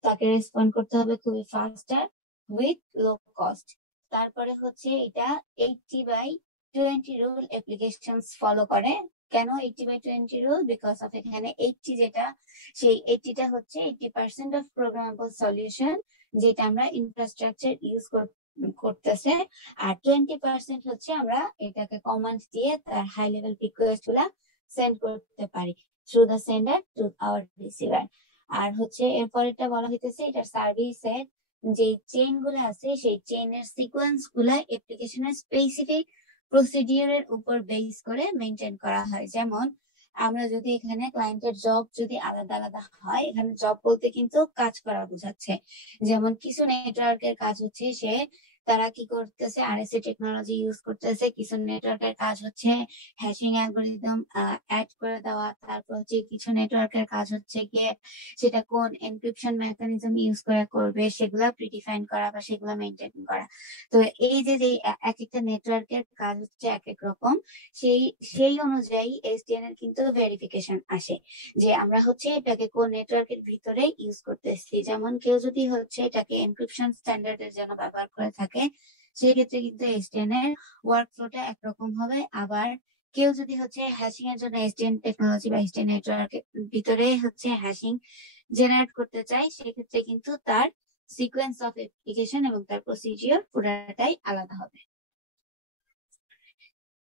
তাকে রেসপন্ড করতে হবে খুবই ফাস্টার উইথ লো কস্ট। তারপরে হচ্ছে এটা 80/20 রুল অ্যাপ্লিকেশনস ফলো করে। কেন 80/20 রুল? বিকজ অফ এখানে 80 যেটা, সেই 80টা হচ্ছে 80% অফ প্রোগ্রামেবল সলিউশন যেটা আমরা ইনফ্রাস্ট্রাকচার ইউজ করতেছে, আর 20% হচ্ছে আমরা এটাকে কমান্ড দিয়ে তার হাই লেভেল রিকোয়েস্ট গুলা সেন্ড করতে পারি through the sender to our receiver. আর হচ্ছে এরপরেরটা বলা হইতেছে এটার সার্ভিসের যে চেইন গুলো আছে সেই চেইনের সিকোয়েন্স গুলা অ্যাপ্লিকেশনের স্পেসিফিক প্রসিডিউরের উপর বেস করে মেনটেন করা হয়। যেমন আমরা যদি এখানে ক্লায়েন্টের জব যদি আলাদা আলাদা হয়, এখানে জব বলতে কিন্তু কাজ করা বোঝাচ্ছে। যেমন কিছু নেটওয়ার্কের কাজ হচ্ছে সে তারা কি করতেছে আরএসএ টেকনোলজি ইউজ করতেছে, কিছু নেটওয়ার্কের কাজ হচ্ছে হ্যাশিং অ্যালগরিদম অ্যাড করে দেওয়া, তারপর হচ্ছে কিছু নেটওয়ার্কের কাজ হচ্ছে গিয়ে সেটা কোন এনক্রিপশন মেকানিজম ইউজ করে করবে সেগুলা প্রিডিফাইন করা বা সেগুলা মেনটেন করা। তো এই যে এক একটা নেটওয়ার্কের কাজ হচ্ছে এক এক রকম, সেই অনুযায়ী এসডিএন এর কিন্তু ভেরিফিকেশন আসে যে আমরা হচ্ছে এটাকে কোন নেটওয়ার্কের ভিতরে ইউজ করতেছি। যেমন কেউ যদি হচ্ছে এটাকে এনক্রিপশন স্ট্যান্ডার্ডের জন্য ব্যবহার করে থাকে সেক্ষেত্রে কিন্তু এসডিএন এর ওয়ার্ক ফ্লোটা একরকম হবে। আবার কেউ যদি হচ্ছে হ্যাশিং এর জন্য এসডিএন টেকনোলজি বা এসডিএন নেটওয়ার্কের ভিতরে হচ্ছে হ্যাশিং জেনারেট করতে চায় সেক্ষেত্রে কিন্তু তার সিকোয়েন্স অফ অ্যাপ্লিকেশন এবং তার প্রসিডিওর পুরোটাই আলাদা হবে।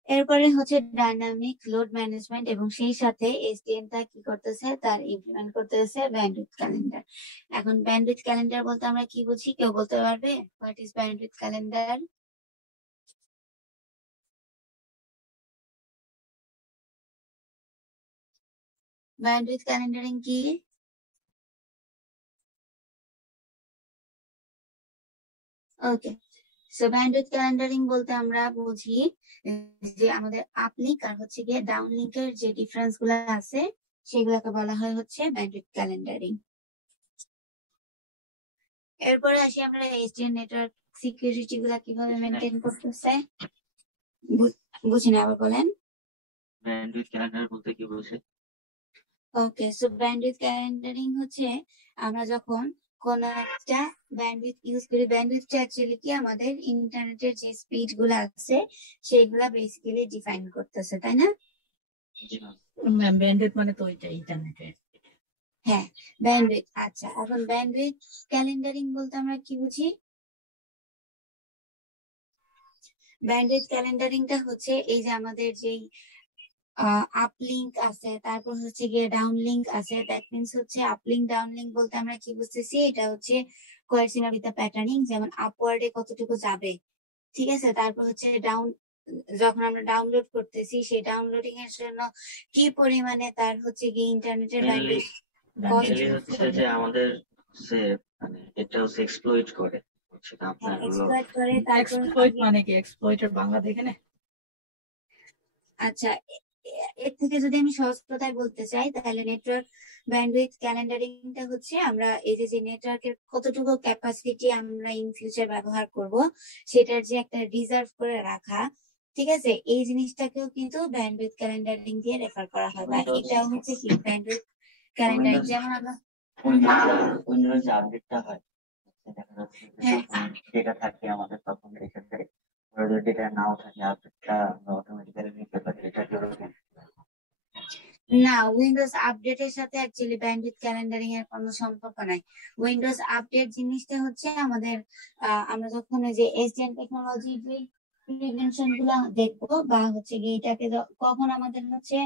এরপরে হচ্ছে ডাইনামিক লোড ম্যানেজমেন্ট, এবং সেই সাথে এসডিএন টা কি করতেছে তার ইমপ্লিমেন্ট করতেছে ব্যান্ডউইথ ক্যালেন্ডার। এখন ব্যান্ডউইথ ক্যালেন্ডার বলতে আমরা কি বুঝি, কেউ বলতে পারবে what is bandwidth calendar? Bandwidth calendaring কি? ওকে, সো ব্যান্ডউইথ ক্যালেন্ডারিং বলতে আমরা বুঝি যে আমাদের আপলিঙ্ক আর হচ্ছে গিয়ে ডাউনলিঙ্কের যে ডিফারেন্স গুলো আছে সেগুলোকে বলা হয় হচ্ছে ব্যান্ডউইথ ক্যালেন্ডারিং। এরপরে আসি আমরা এসডিএন নেটওয়ার্ক সিকিউরিটি গুলা কিভাবে মেনটেন করতেছে। বুঝি না, আবার বলেন। ব্যান্ডউইথ ক্যালেন্ডার বলতে কি বোঝে? ওকে, সো ব্যান্ডউইথ ক্যালেন্ডারিং হচ্ছে আমরা যখন কোন একটা ব্যান্ডউইথ ইউজ করি, ব্যান্ডউইথটা অ্যাকচুয়ালি কি আমাদের ইন্টারনেটের যে স্পিড গুলো আছে সেগুলা বেসিক্যালি ডিফাইন করতেছে, তাই না? ব্যান্ডউইথ মানে তো ওইটা ইন্টারনেটে। হ্যাঁ, ব্যান্ডউইথ। আচ্ছা, এখন ব্যান্ডউইথ ক্যালেন্ডারিং বলতে আমরা কি বুঝি? ব্যান্ডউইথ ক্যালেন্ডারিংটা হচ্ছে এই যে আমাদের যেই আপ লিঙ্ক আছে, তারপর হচ্ছে গিয়ে ডাউন লিঙ্ক আছে। দ্যাট মিনস হচ্ছে আপ লিঙ্ক ডাউন লিঙ্ক বলতে আমরা কি বুঝতেছি, এটা হচ্ছে কোয়ার্সিনা উইথ প্যাটার্নিং, যেমন আপওয়ার্ডে কতটুকু যাবে, ঠিক আছে। তারপর হচ্ছে ডাউন, যখন আমরা ডাউনলোড করতেছি সেই ডাউনলোডিং এর জন্য কি পরিমাণে তার হচ্ছে গিয়ে ইন্টারনেটের মেনলি ব্যান্ডউইথ কস্ট হচ্ছে যে আমাদের সে মানে এটা হচ্ছে এক্সপ্লয়েট করে হচ্ছে আপনার হলো এক্সপ্লয়েট করে। তারপর এক্সপ্লয়েট মানে কি? এক্সপ্লয়েটের বাংলা দেখে নে। আচ্ছা, এর থেকে যদি আমি সহজ কথায় বলতে চাই তাহলে নেটওয়ার্ক ব্যান্ডউইথ ক্যালেন্ডারিংটা হচ্ছে আমরা এই যে নেটওয়ার্কের কতটুকু ক্যাপাসিটি আমরা ইন ফিউচার ব্যবহার করব সেটার যে একটা রিজার্ভ করে রাখা, ঠিক আছে, এই জিনিসটাকেও কিন্তু ব্যান্ডউইথ ক্যালেন্ডারিং দিয়ে রেফার করা হয়। বা এটাও হচ্ছে কি ব্যান্ডউইথ ক্যালেন্ডারিং। যেমন আমরা উইন্ডোজ যে আপডেটটা হয় দেখা যাচ্ছে হ্যাঁ ডেটা থাকে আমাদের তখন এক্ষেত্রে যদি ডেটা নাও থাকে আপডেটটা আমরা অটোমেটিক্যালি নিতে পারি। এটা কি ওরকম? না, উইন্ডোজ আপডেটের সাথে অ্যাকচুয়ালি ব্যান্ডউইথ ক্যালেন্ডারিং এর কোনো সম্পর্ক নাই। উইন্ডোজ আপডেট জিনিসটা হচ্ছে আমাদের আমরা যখন ওই যে এসডিএন টেকনোলজির যে প্রিভেনশন গুলা দেখবো, বা হচ্ছে গিয়ে এটাকে কখন আমাদের হচ্ছে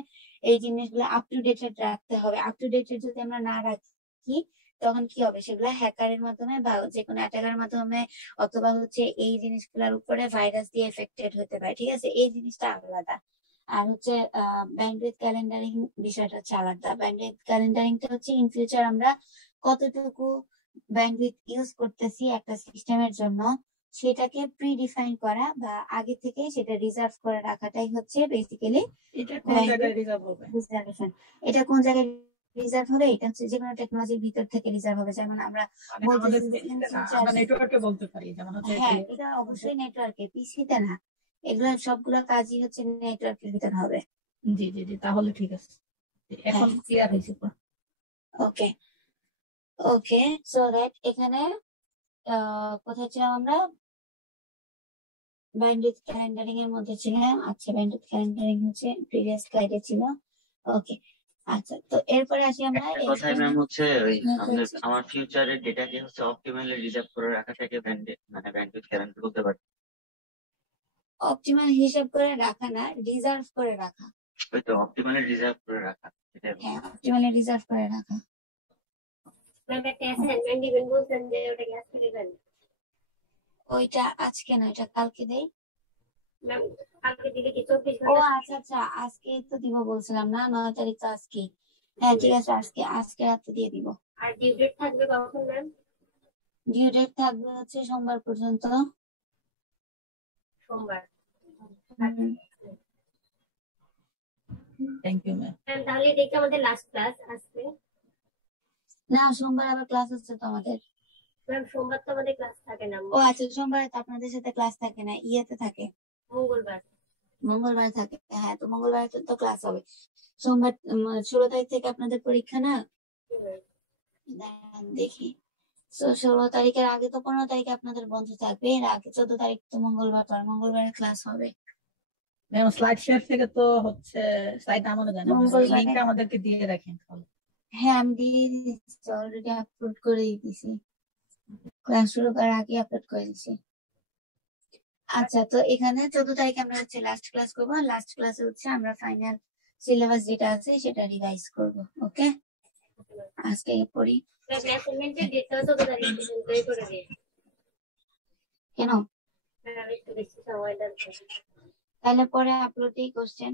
এই জিনিসগুলো আপ টু ডেটেড রাখতে হবে। আপ টু ডেটেড যদি আমরা না রাখি তখন কি হবে, সেগুলো হ্যাকারের মাধ্যমে বা যে কোনো অ্যাটাকের মাধ্যমে অথবা হচ্ছে এই জিনিসগুলোর উপরে ভাইরাস দিয়ে এফেক্টেড হতে পারে, ঠিক আছে। এই জিনিসটা আলাদা। আর হচ্ছে ব্যান্ডউইথ ক্যালেন্ডারিং বিষয়টা হচ্ছে আলাদা। ব্যান্ডউইথ ক্যালেন্ডারিংটা হচ্ছে ইন ফিউচার আমরা কতটুকু ব্যান্ডউইথ ইউজ করতেছি একটা সিস্টেমের জন্য সেটাকে প্রি ডিফাইন করা বা আগে থেকে সেটা রিজার্ভ করে রাখাটাই হচ্ছে বেসিক্যালি এটা কোন জায়গায় রিজার্ভ হবে? রিজার্ভেশন। এটা কোন জায়গায় রিজার্ভ হবে, এটা হচ্ছে যে কোনো টেকনোলজির ভিতর থেকে রিজার্ভ হবে। যেমন আমরা মানে বলতেছি আমরা নেটওয়ার্কে বলতে পারি, যেমন হচ্ছে হ্যাঁ, এটা অবশ্যই নেটওয়ার্কে, পিসিতে না। এগুলো সবগুলো কাজই হচ্ছে নেটওয়ার্কের ভিতর হবে। জি জি জি, তাহলে ঠিক আছে, এখন ক্লিয়ার হয়েছে পুরো। ওকে ওকে, সো দ্যাট এখানে কোথায় ছিলাম আমরা? ব্যান্ডউইথ ক্যালেন্ডারিং এর মধ্যে ছিলাম। আচ্ছা, ব্যান্ডউইথ ক্যালেন্ডারিং হচ্ছে প্রিভিয়াস স্লাইডে ছিল। ওকে, আচ্ছা, তো এরপরে আসি আমরা একটা কথাই ম্যাম হচ্ছে ওই আমার ফিউচারের ডেটাকে হচ্ছে অপটিমালি রিজার্ভ করে রাখাটাকে মানে ব্যান্ডউইথ ক্যালেন্ডার বলতে পারি। অপটিমাল হিসাব করে রাখা না, রিজার্ভ করে রাখা। ওই তো অপটিমালি রিজার্ভ করে রাখা। হ্যাঁ, অপটিমালি রিজার্ভ করে রাখা। ওইটা আজকে না, এটা কালকে দেই। ও আচ্ছা আচ্ছা, আজকে তো দিব বলছিলাম না, 9 তারিখ তো আজকে। হ্যাঁ ঠিক আছে, আজকে রাতে দিয়ে দিব। আর ডিউ ডেট থাকবে কখন ম্যাম? ডিউ ডেট থাকবে হচ্ছে সোমবার পর্যন্ত। সোমবার। Thank you ma'am. ম্যাম তাহলে দেখতে আমাদের লাস্ট ক্লাস আজকে। না, সোমবার আবার ক্লাস আছে তো আমাদের। ম্যাম সোমবার তো আমাদের ক্লাস থাকে না। ও আচ্ছা, সোমবার তো আপনাদের সাথে ক্লাস থাকে না, ইয়েতে থাকে মঙ্গলবার। মঙ্গলবার থাকে। হ্যাঁ, তো মঙ্গলবার তো ক্লাস হবে। সোমবার 16 তারিখ থেকে আপনাদের পরীক্ষা না? দেখি, 16 তারিখের আগে তো 15 তারিখে আপনাদের বন্ধ থাকবে, এর আগে 14 তারিখ তো মঙ্গলবার, পর মঙ্গলবারে ক্লাস হবে। ম্যাম স্লাইড শেয়ার থেকে তো হচ্ছে স্লাইড নামানো যায় না, মঙ্গলবারে- লিংকটা আমাদেরকে দিয়ে রাখেন তাহলে। হ্যাঁ, আমি দিয়ে দিচ্ছি, অলরেডি আপলোড করে দিয়েছি, ক্লাস শুরু করার আগে আপলোড করে দিচ্ছি। আচ্ছা, তো এখানে 14 তারিখে আমরা হচ্ছে লাস্ট ক্লাস করবো। লাস্ট ক্লাসে হচ্ছে আমরা ফাইনাল সিলেবাস যেটা আছে সেটা রিভাইজ করব। ওকে, আজকে পড়ি। ম্যাম অ্যাসাইনমেন্টের ডেটটাও তো তারিখ করে দিন। কেন? ম্যাম একটু বেশি সময় দরকার। তাহলে পরে আপলোডেই কোশ্চেন।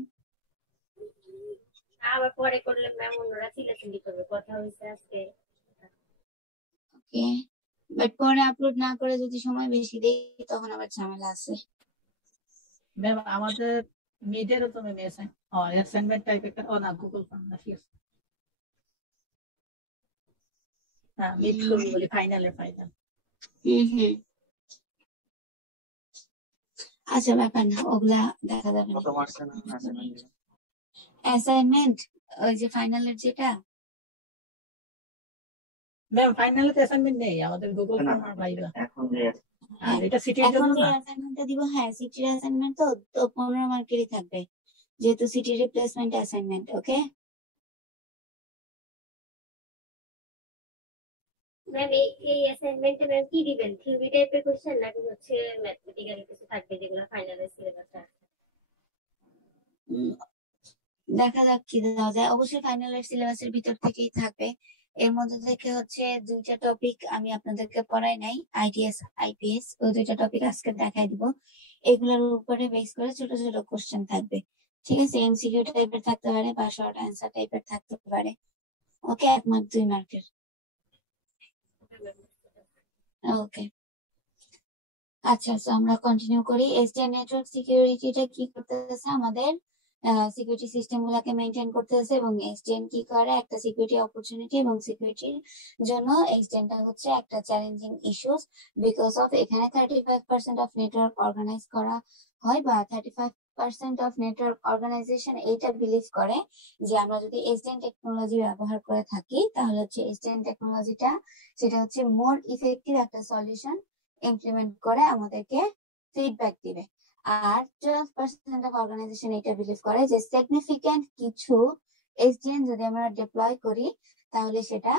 আবার পরে করলে ম্যাম ওনারা চিল্লাচিল্লি করবে, কথা হয়েছে আজকে। ওকে, বাট পরে আপলোড না করে যদি সময় বেশি দেই তখন আবার ঝামেলা আছে। ম্যাম আমাদের মিডেরও তো ম্যাম অ্যাসাইনমেন্ট টাইপ একটা, ও না গুগল ফর্ম না, ঠিক আছে। হ্যাঁ, মিড করবো বলি, ফাইনাল। হুম, আচ্ছা, ব্যাপার না, ওগুলা দেখা যাবে না। কত মার্কসের অ্যাসাইনমেন্ট? অ্যাসাইনমেন্ট ওই যে ফাইনালের যেটা। ম্যাম ফাইনালে তো অ্যাসাইনমেন্ট নেই, আমাদের গুগল ফর্ম আর ভাইবা। এখন যে আর এটা সিটির এখন জন্য যে না? অ্যাসাইনমেন্টটা দিব, হ্যাঁ সিটির অ্যাসাইনমেন্ট, তো 15 মার্কেরই থাকবে যেহেতু সিটি রিপ্লেসমেন্ট অ্যাসাইনমেন্ট। ওকে, ম্যাম এই অ্যাসাইনমেন্টে ম্যাম কি দিবেন, থিওরি টাইপের কোশ্চেন নাকি হচ্ছে ম্যাথমেটিক্যাল কিছু থাকবে যেগুলো ফাইনালের সিলেবাসে আছে? উম, দেখা যাক কি দেওয়া যায়, অবশ্যই ফাইনালের সিলেবাসের ভিতর থেকেই থাকবে। এর মধ্যে থেকে হচ্ছে দুইটা টপিক আমি আপনাদেরকে পড়াই নাই, আইডিএস আইপিএস, ওই দুইটা টপিক আজকে দেখাই দিব। এগুলোর উপরে বেস করে ছোট ছোট কোশ্চেন থাকবে, ঠিক আছে? এমসিকিউ টাইপের থাকতে পারে বা শর্ট অ্যান্সার টাইপের থাকতে পারে। ওকে, 1 মার্ক 2 মার্কের। ওকে, আচ্ছা, তো আমরা কন্টিনিউ করি। এসডিএন নেটওয়ার্ক সিকিউরিটিটা কি করতেছে, আমাদের সিকিউরিটি সিস্টেম গুলাকে মেনটেন করতেছে। এবং এসডিএন কি করে, একটা সিকিউরিটি অপরচুনিটি এবং সিকিউরিটির জন্য এসডিএনটা হচ্ছে একটা চ্যালেঞ্জিং ইস্যুস, বিকজ অফ এখানে 35% অফ নেটওয়ার্ক অর্গানাইজ করা হয়, বা 35% অফ নেটওয়ার্ক অর্গানাইজেশন এইটা বিলিভ করে যে আমরা যদি এসডিএন টেকনোলজি ব্যবহার করে থাকি, তাহলে হচ্ছে এসডিএন টেকনোলজিটা সেটা হচ্ছে মোর ইফেক্টিভ একটা সলিউশন ইমপ্লিমেন্ট করে আমাদেরকে ফিডব্যাক দিবে। আর 12% অফ অর্গানাইজেশন এটা বিলিভ করে যে সিগনিফিক্যান্ট কিছু এসডিএন যদি আমরা ডিপ্লয় করি, তাহলে সেটা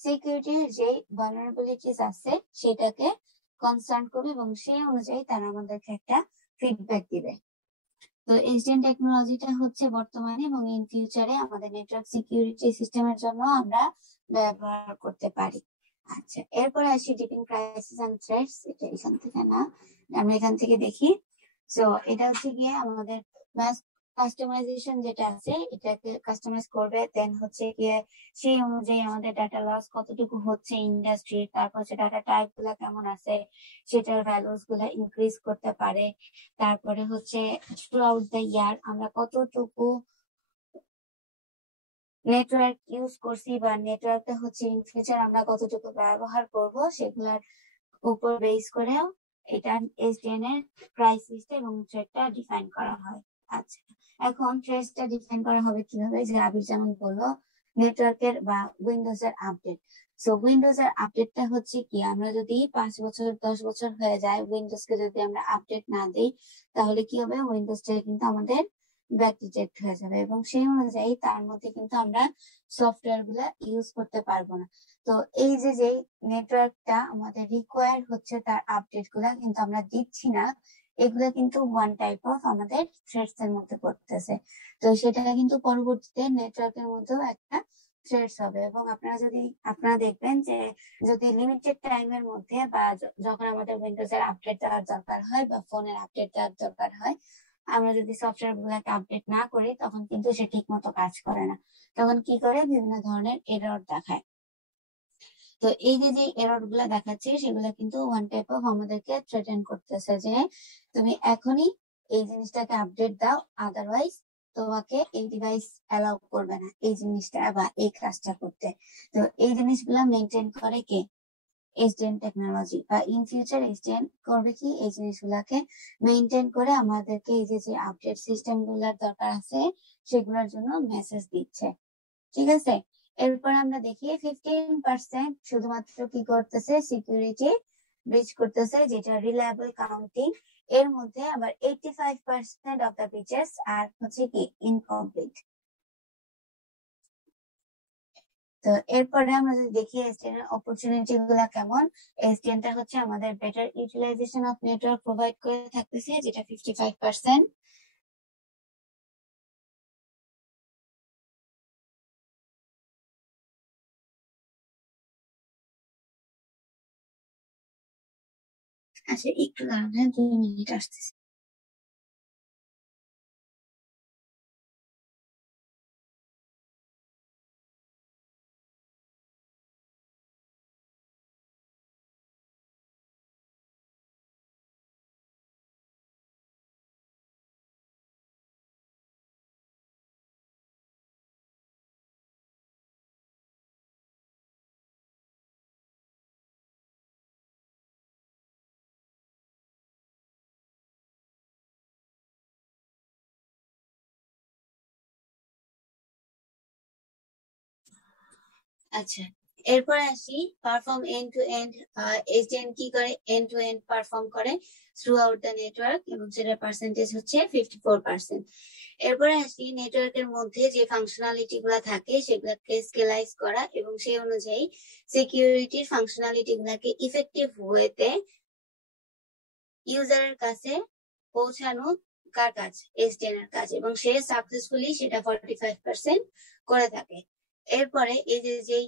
সিকিউরিটির যে ভালনারেবিলিটিস আছে সেটাকে কনসার্ন করবে এবং সেই অনুযায়ী তারা আমাদেরকে একটা ফিডব্যাক দিবে। তো এসডিএন টেকনোলজিটা হচ্ছে বর্তমানে এবং ইন ফিউচারে আমাদের নেটওয়ার্ক সিকিউরিটি সিস্টেমের জন্য আমরা ব্যবহার করতে পারি। আচ্ছা, এরপরে আসি ডিপিং ক্রাইসিস এন্ড থ্রেটস। এটা এখান থেকে না, আমরা এখান থেকে দেখি। তো এটা হচ্ছে গিয়ে আমাদের মাস কাস্টমাইজেশন যেটা আছে, এটাকে কাস্টমাইজ করবে, দেন হচ্ছে গিয়ে সেই অনুযায়ী আমাদের ডাটা লস কতটুকু হচ্ছে ইন্ডাস্ট্রি, তারপর হচ্ছে ডাটা টাইপ গুলা কেমন আছে, সেটার ভ্যালুস গুলা ইনক্রিজ করতে পারে। তারপরে হচ্ছে থ্রু আউট দ্য ইয়ার আমরা কতটুকু নেটওয়ার্ক ইউজ করছি বা নেটওয়ার্কটা হচ্ছে ইন ফিউচার আমরা কতটুকু ব্যবহার করব, সেগুলার উপর বেস করেও এটা এসডিএন এর ক্রাইসিসটা এবং থ্রেটটা ডিফাইন করা হয়। আচ্ছা, এখন থ্রেটটা ডিফাইন করা হবে কিভাবে, যে আবির যেমন বললো নেটওয়ার্কের বা উইন্ডোজ এর আপডেট। সো উইন্ডোজ এর আপডেটটা হচ্ছে কি, আমরা যদি 5 বছর 10 বছর হয়ে যায় উইন্ডোজ কে যদি আমরা আপডেট না দিই, তাহলে কি হবে, উইন্ডোজটা কিন্তু আমাদের ব্যাক ডিটেক্ট হয়ে যাবে এবং সেই অনুযায়ী তার মধ্যে কিন্তু আমরা সফটওয়্যার গুলা ইউজ করতে পারবো না। তো এই যে যে নেটওয়ার্কটা আমাদের রিকোয়ার হচ্ছে তার আপডেট গুলা কিন্তু আমরা দিচ্ছি না, এগুলা কিন্তু ওয়ান টাইপ অফ আমাদের থ্রেটস এর মধ্যে পড়তেছে। তো সেটা কিন্তু পরবর্তীতে নেটওয়ার্কের মধ্যেও একটা থ্রেটস হবে। এবং আপনারা দেখবেন যে যদি লিমিটেড টাইমের মধ্যে বা যখন আমাদের উইন্ডোজ এর আপডেট দেওয়ার দরকার হয় বা ফোনের আপডেট দেওয়ার দরকার হয়, আমরা যদি সফটওয়্যার গুলাকে আপডেট না করি, তখন কিন্তু সে ঠিক মতো কাজ করে না। তখন কি করে, বিভিন্ন ধরনের এরর দেখায়। তো এই যে যে এরর গুলা দেখাচ্ছে, সেগুলা কিন্তু ওয়ান টাইপ অফ আমাদেরকে থ্রেটেন করতেছে যে তুমি এখনই এই জিনিসটাকে আপডেট দাও, আদারওয়াইজ তোমাকে এই ডিভাইস অ্যালাউ করবে না এই জিনিসটা বা এই কাজটা করতে। তো এই জিনিসগুলা মেনটেন করে কে, এসডিএন টেকনোলজি। বা ইন ফিউচার এসডিএন করবে কি, এই জিনিসগুলাকে মেনটেন করে আমাদেরকে এই যে যে আপডেট সিস্টেম গুলার দরকার আছে সেগুলোর জন্য মেসেজ দিচ্ছে, ঠিক আছে? এরপর আমরা দেখি 15% শুধুমাত্র কি করতেছে, সিকিউরিটি ব্রিচ করতেছে, যেটা রিলায়েবল কাউন্টিং। এর মধ্যে আবার 85% অফ দ্য ব্রিচেস আর হচ্ছে কি ইনকমপ্লিট। তো এরপরে আমরা যদি দেখি এসডিএন এর অপরচুনিটি গুলা কেমন, এসডিএন টা হচ্ছে আমাদের better utilization of network provide করে থাকতেছে, যেটা 55%। আচ্ছা, একটু দাঁড়ান, হ্যাঁ, 2 মিনিট আসতেছে। আচ্ছা, এরপরে আসি perform end to end. SDN কি করে? এন্ড টু এন্ড পারফর্ম করে থ্রু আউট দ্য নেটওয়ার্ক, এবং সেটার পার্সেন্টেজ হচ্ছে 54%। এরপরে আসি নেটওয়ার্কের মধ্যে যে ফাংশনালিটি গুলা থাকে সেগুলোকে স্কেলাইজ করা, এবং সেই অনুযায়ী সিকিউরিটির ফাংশনালিটি গুলাকে ইফেক্টিভ ওয়েতে ইউজারের কাছে পৌঁছানো কার কাজ? এসডিএন এর কাজ, এবং সে সাকসেসফুলি সেটা 45% করে থাকে। এরপরে এই যে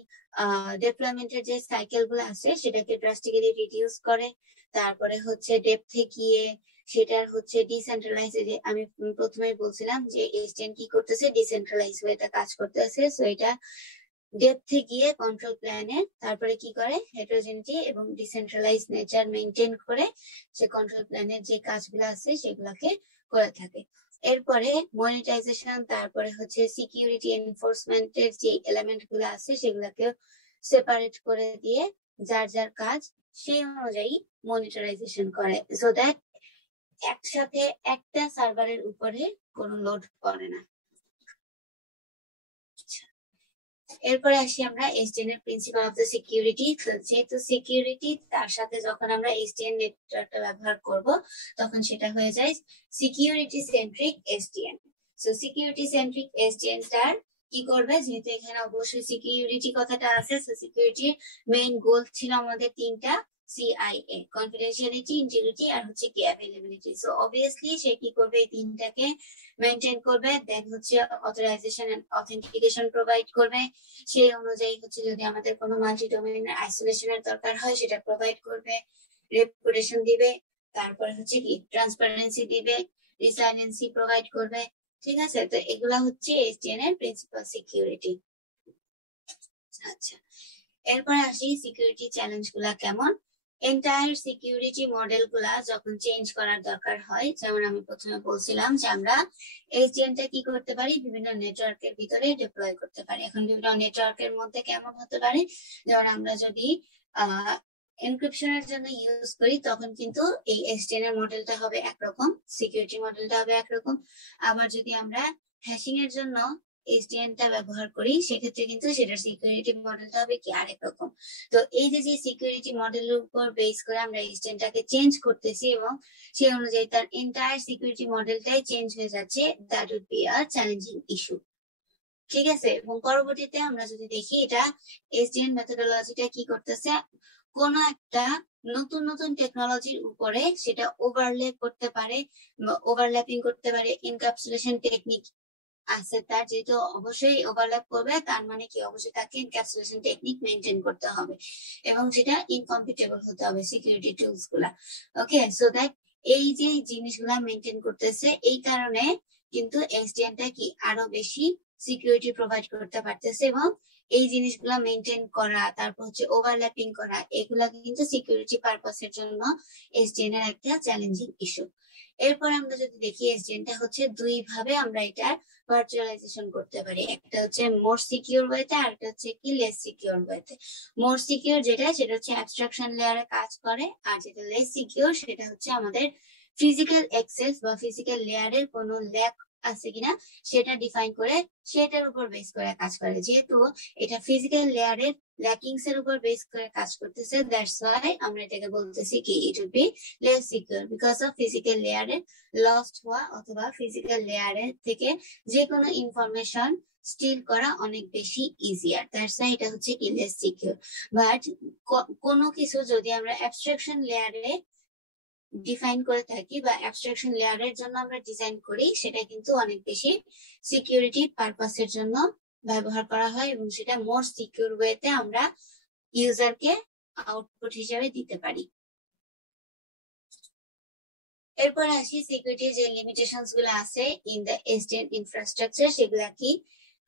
ডেভেলপমেন্টের যে সাইকেল গুলো আছে সেটাকে ড্রাস্টিক্যালি রিডিউস করে। তারপরে হচ্ছে ডেপথে গিয়ে সেটার হচ্ছে ডিসেন্ট্রালাইজ, যে আমি প্রথমেই বলছিলাম যে এসডিএন কি করতেছে? ডিসেন্ট্রালাইজ ওয়েতে কাজ করতেছে। সো এটা ডেপথে গিয়ে কন্ট্রোল প্ল্যানে তারপরে কি করে? হেটেরোজেনিটি এবং ডিসেন্ট্রালাইজ নেচার মেনটেন করে সে কন্ট্রোল প্ল্যানের যে কাজগুলো আছে সেগুলোকে করে থাকে। এরপরে মনিটাইজেশন, তারপরে হচ্ছে সিকিউরিটি এনফোর্সমেন্টের যে এলিমেন্ট গুলো আছে সেগুলোকে সেপারেট করে দিয়ে যার যার কাজ সেই অনুযায়ী মনিটরাইজেশন করে, সো দ্যাট একসাথে একটা সার্ভারের উপরে কোনো লোড পড়ে না। এরপরে আসি আমরা এসডিএন এর প্রিন্সিপাল অফ দ্য সিকিউরিটি। যেহেতু সিকিউরিটি, তার সাথে যখন আমরা এসডিএন নেটওয়ার্কটা ব্যবহার করব তখন সেটা হয়ে যায় security centric SDN. So security centric SDN টার কি করবে? যেহেতু এখানে অবশ্যই সিকিউরিটি কথাটা আছে, সো সিকিউরিটির মেইন গোল ছিল আমাদের তিনটা, CIA, কনফিডেন্সিয়ালিটি, ইন্টিগ্রিটি আর হচ্ছে কি অ্যাভেলেবিলিটি। সো অবভিয়াসলি সে কি করবে? এই তিনটাকে মেনটেন করবে। দেন হচ্ছে অথরাইজেশন এন্ড অথেন্টিকেশন প্রোভাইড করবে। সেই অনুযায়ী হচ্ছে যদি আমাদের কোনো মাল্টি ডোমেইনের আইসোলেশনের দরকার হয় সেটা প্রোভাইড করবে। রেপুটেশন দিবে, তারপরে হচ্ছে কি ট্রান্সপারেন্সি দিবে, রিসাইলেন্সি প্রোভাইড করবে। ঠিক আছে, তো এগুলা হচ্ছে এসডিএন এর প্রিন্সিপাল সিকিউরিটি। আচ্ছা, এরপর আসি সিকিউরিটি চ্যালেঞ্জ গুলা কেমন। এন্টায়ার সিকিউরিটি মডেল গুলা যখন চেঞ্জ করার দরকার হয়, যেমন আমি প্রথমে বলছিলাম যে আমরা এসডিএনটা কি করতে পারি? বিভিন্ন নেটওয়ার্কের ভিতরে ডিপ্লয় করতে পারি। এখন বিভিন্ন নেটওয়ার্কের মধ্যে কেমন হতে পারে? যেমন আমরা যদি এনক্রিপশনের জন্য ইউজ করি তখন কিন্তু এই এসডিএন এর মডেলটা হবে একরকম, সিকিউরিটি মডেলটা হবে একরকম। আবার যদি আমরা হ্যাশিং এর জন্য এসডিএনটা ব্যবহার করি সেক্ষেত্রে কিন্তু সেটার সিকিউরিটি মডেলটা হবে কি আরেক রকম। তো এই যে সিকিউরিটি মডেলের উপর বেস করে আমরা এসডিএনটাকে চেঞ্জ করতেছি এবং সেই অনুযায়ী তার এন্টায়ার সিকিউরিটি মডেলটাই চেঞ্জ হয়ে যাচ্ছে, that would be a challenging issue. ঠিক আছে, এবং পরবর্তীতে আমরা যদি দেখি এটা এসডিএন মেথোডোলজিটা কি করতেছে, কোন একটা নতুন নতুন টেকনোলজির উপরে সেটা ওভারল্যাপ করতে পারে, ওভারল্যাপিং করতে পারে। ইনক্যাপসুলেশন টেকনিক আছে তার, যেহেতু অবশ্যই ওভারল্যাপ করবে তার মানে কি অবশ্যই তাকে এনক্যাপসুলেশন টেকনিক মেনটেন করতে হবে এবং সেটা ইনকম্পিটেবল হতে হবে সিকিউরিটি টুলস গুলা। ওকে, সো দ্যাট এই যে জিনিসগুলা মেনটেন করতেছে, এই কারণে কিন্তু এসডিএনটা কি আরো বেশি সিকিউরিটি প্রোভাইড করতে পারতেছে, এবং এই জিনিসগুলা মেনটেন করা, তারপর হচ্ছে ওভারল্যাপিং করা, এগুলা কিন্তু সিকিউরিটি পারপাসের জন্য এসডিএন এর একটা চ্যালেঞ্জিং ইস্যু। এরপর আমরা যদি দেখি এসডিএনটা হচ্ছে দুই ভাবে আমরা এটা ভার্চুয়ালাইজেশন করতে পারি। একটা হচ্ছে মোর সিকিউর ওয়েতে, আর একটা হচ্ছে কি লেস সিকিউর ওয়েতে। মোর সিকিউর যেটা, সেটা হচ্ছে অ্যাবস্ট্রাকশন লেয়ারে কাজ করে, আর যেটা লেস সিকিউর সেটা হচ্ছে আমাদের ফিজিক্যাল অ্যাক্সেস বা ফিজিক্যাল লেয়ারের কোনো ল্যাক আছে কিনা সেটা ডিফাইন করে সেটার উপর বেস করে কাজ করে। যেহেতু এটা ফিজিক্যাল লেয়ারের ল্যাকিংস এর উপর বেস করে কাজ করতেছে, দ্যাটস ওয়াই আমরা এটাকে বলতেছি কি it would be less secure, because of physical লেয়ারে লস্ট হওয়া অথবা ফিজিক্যাল লেয়ারের থেকে যে কোনো ইনফরমেশন স্টিল করা অনেক বেশি ইজিয়ার, দ্যাটস ওয়াই এটা হচ্ছে কি লেস সিকিউর। বাট কোনো কিছু যদি আমরা অ্যাবস্ট্রাকশন লেয়ারে ডিফাইন করে থাকি বা অ্যাবস্ট্রাকশন লেয়ারের জন্য আমরা ডিজাইন করি, সেটা কিন্তু অনেক বেশি সিকিউরিটি পারপাসের জন্য ব্যবহার করা হয় এবং সেটা মোর সিকিউর ওয়েতে আমরা ইউজারকে আউটপুট হিসেবে দিতে পারি। এরপর আসি সিকিউরিটির যে লিমিটেশনস গুলো আছে ইন দ্য এসডিএন ইনফ্রাস্ট্রাকচার, সেগুলা কি?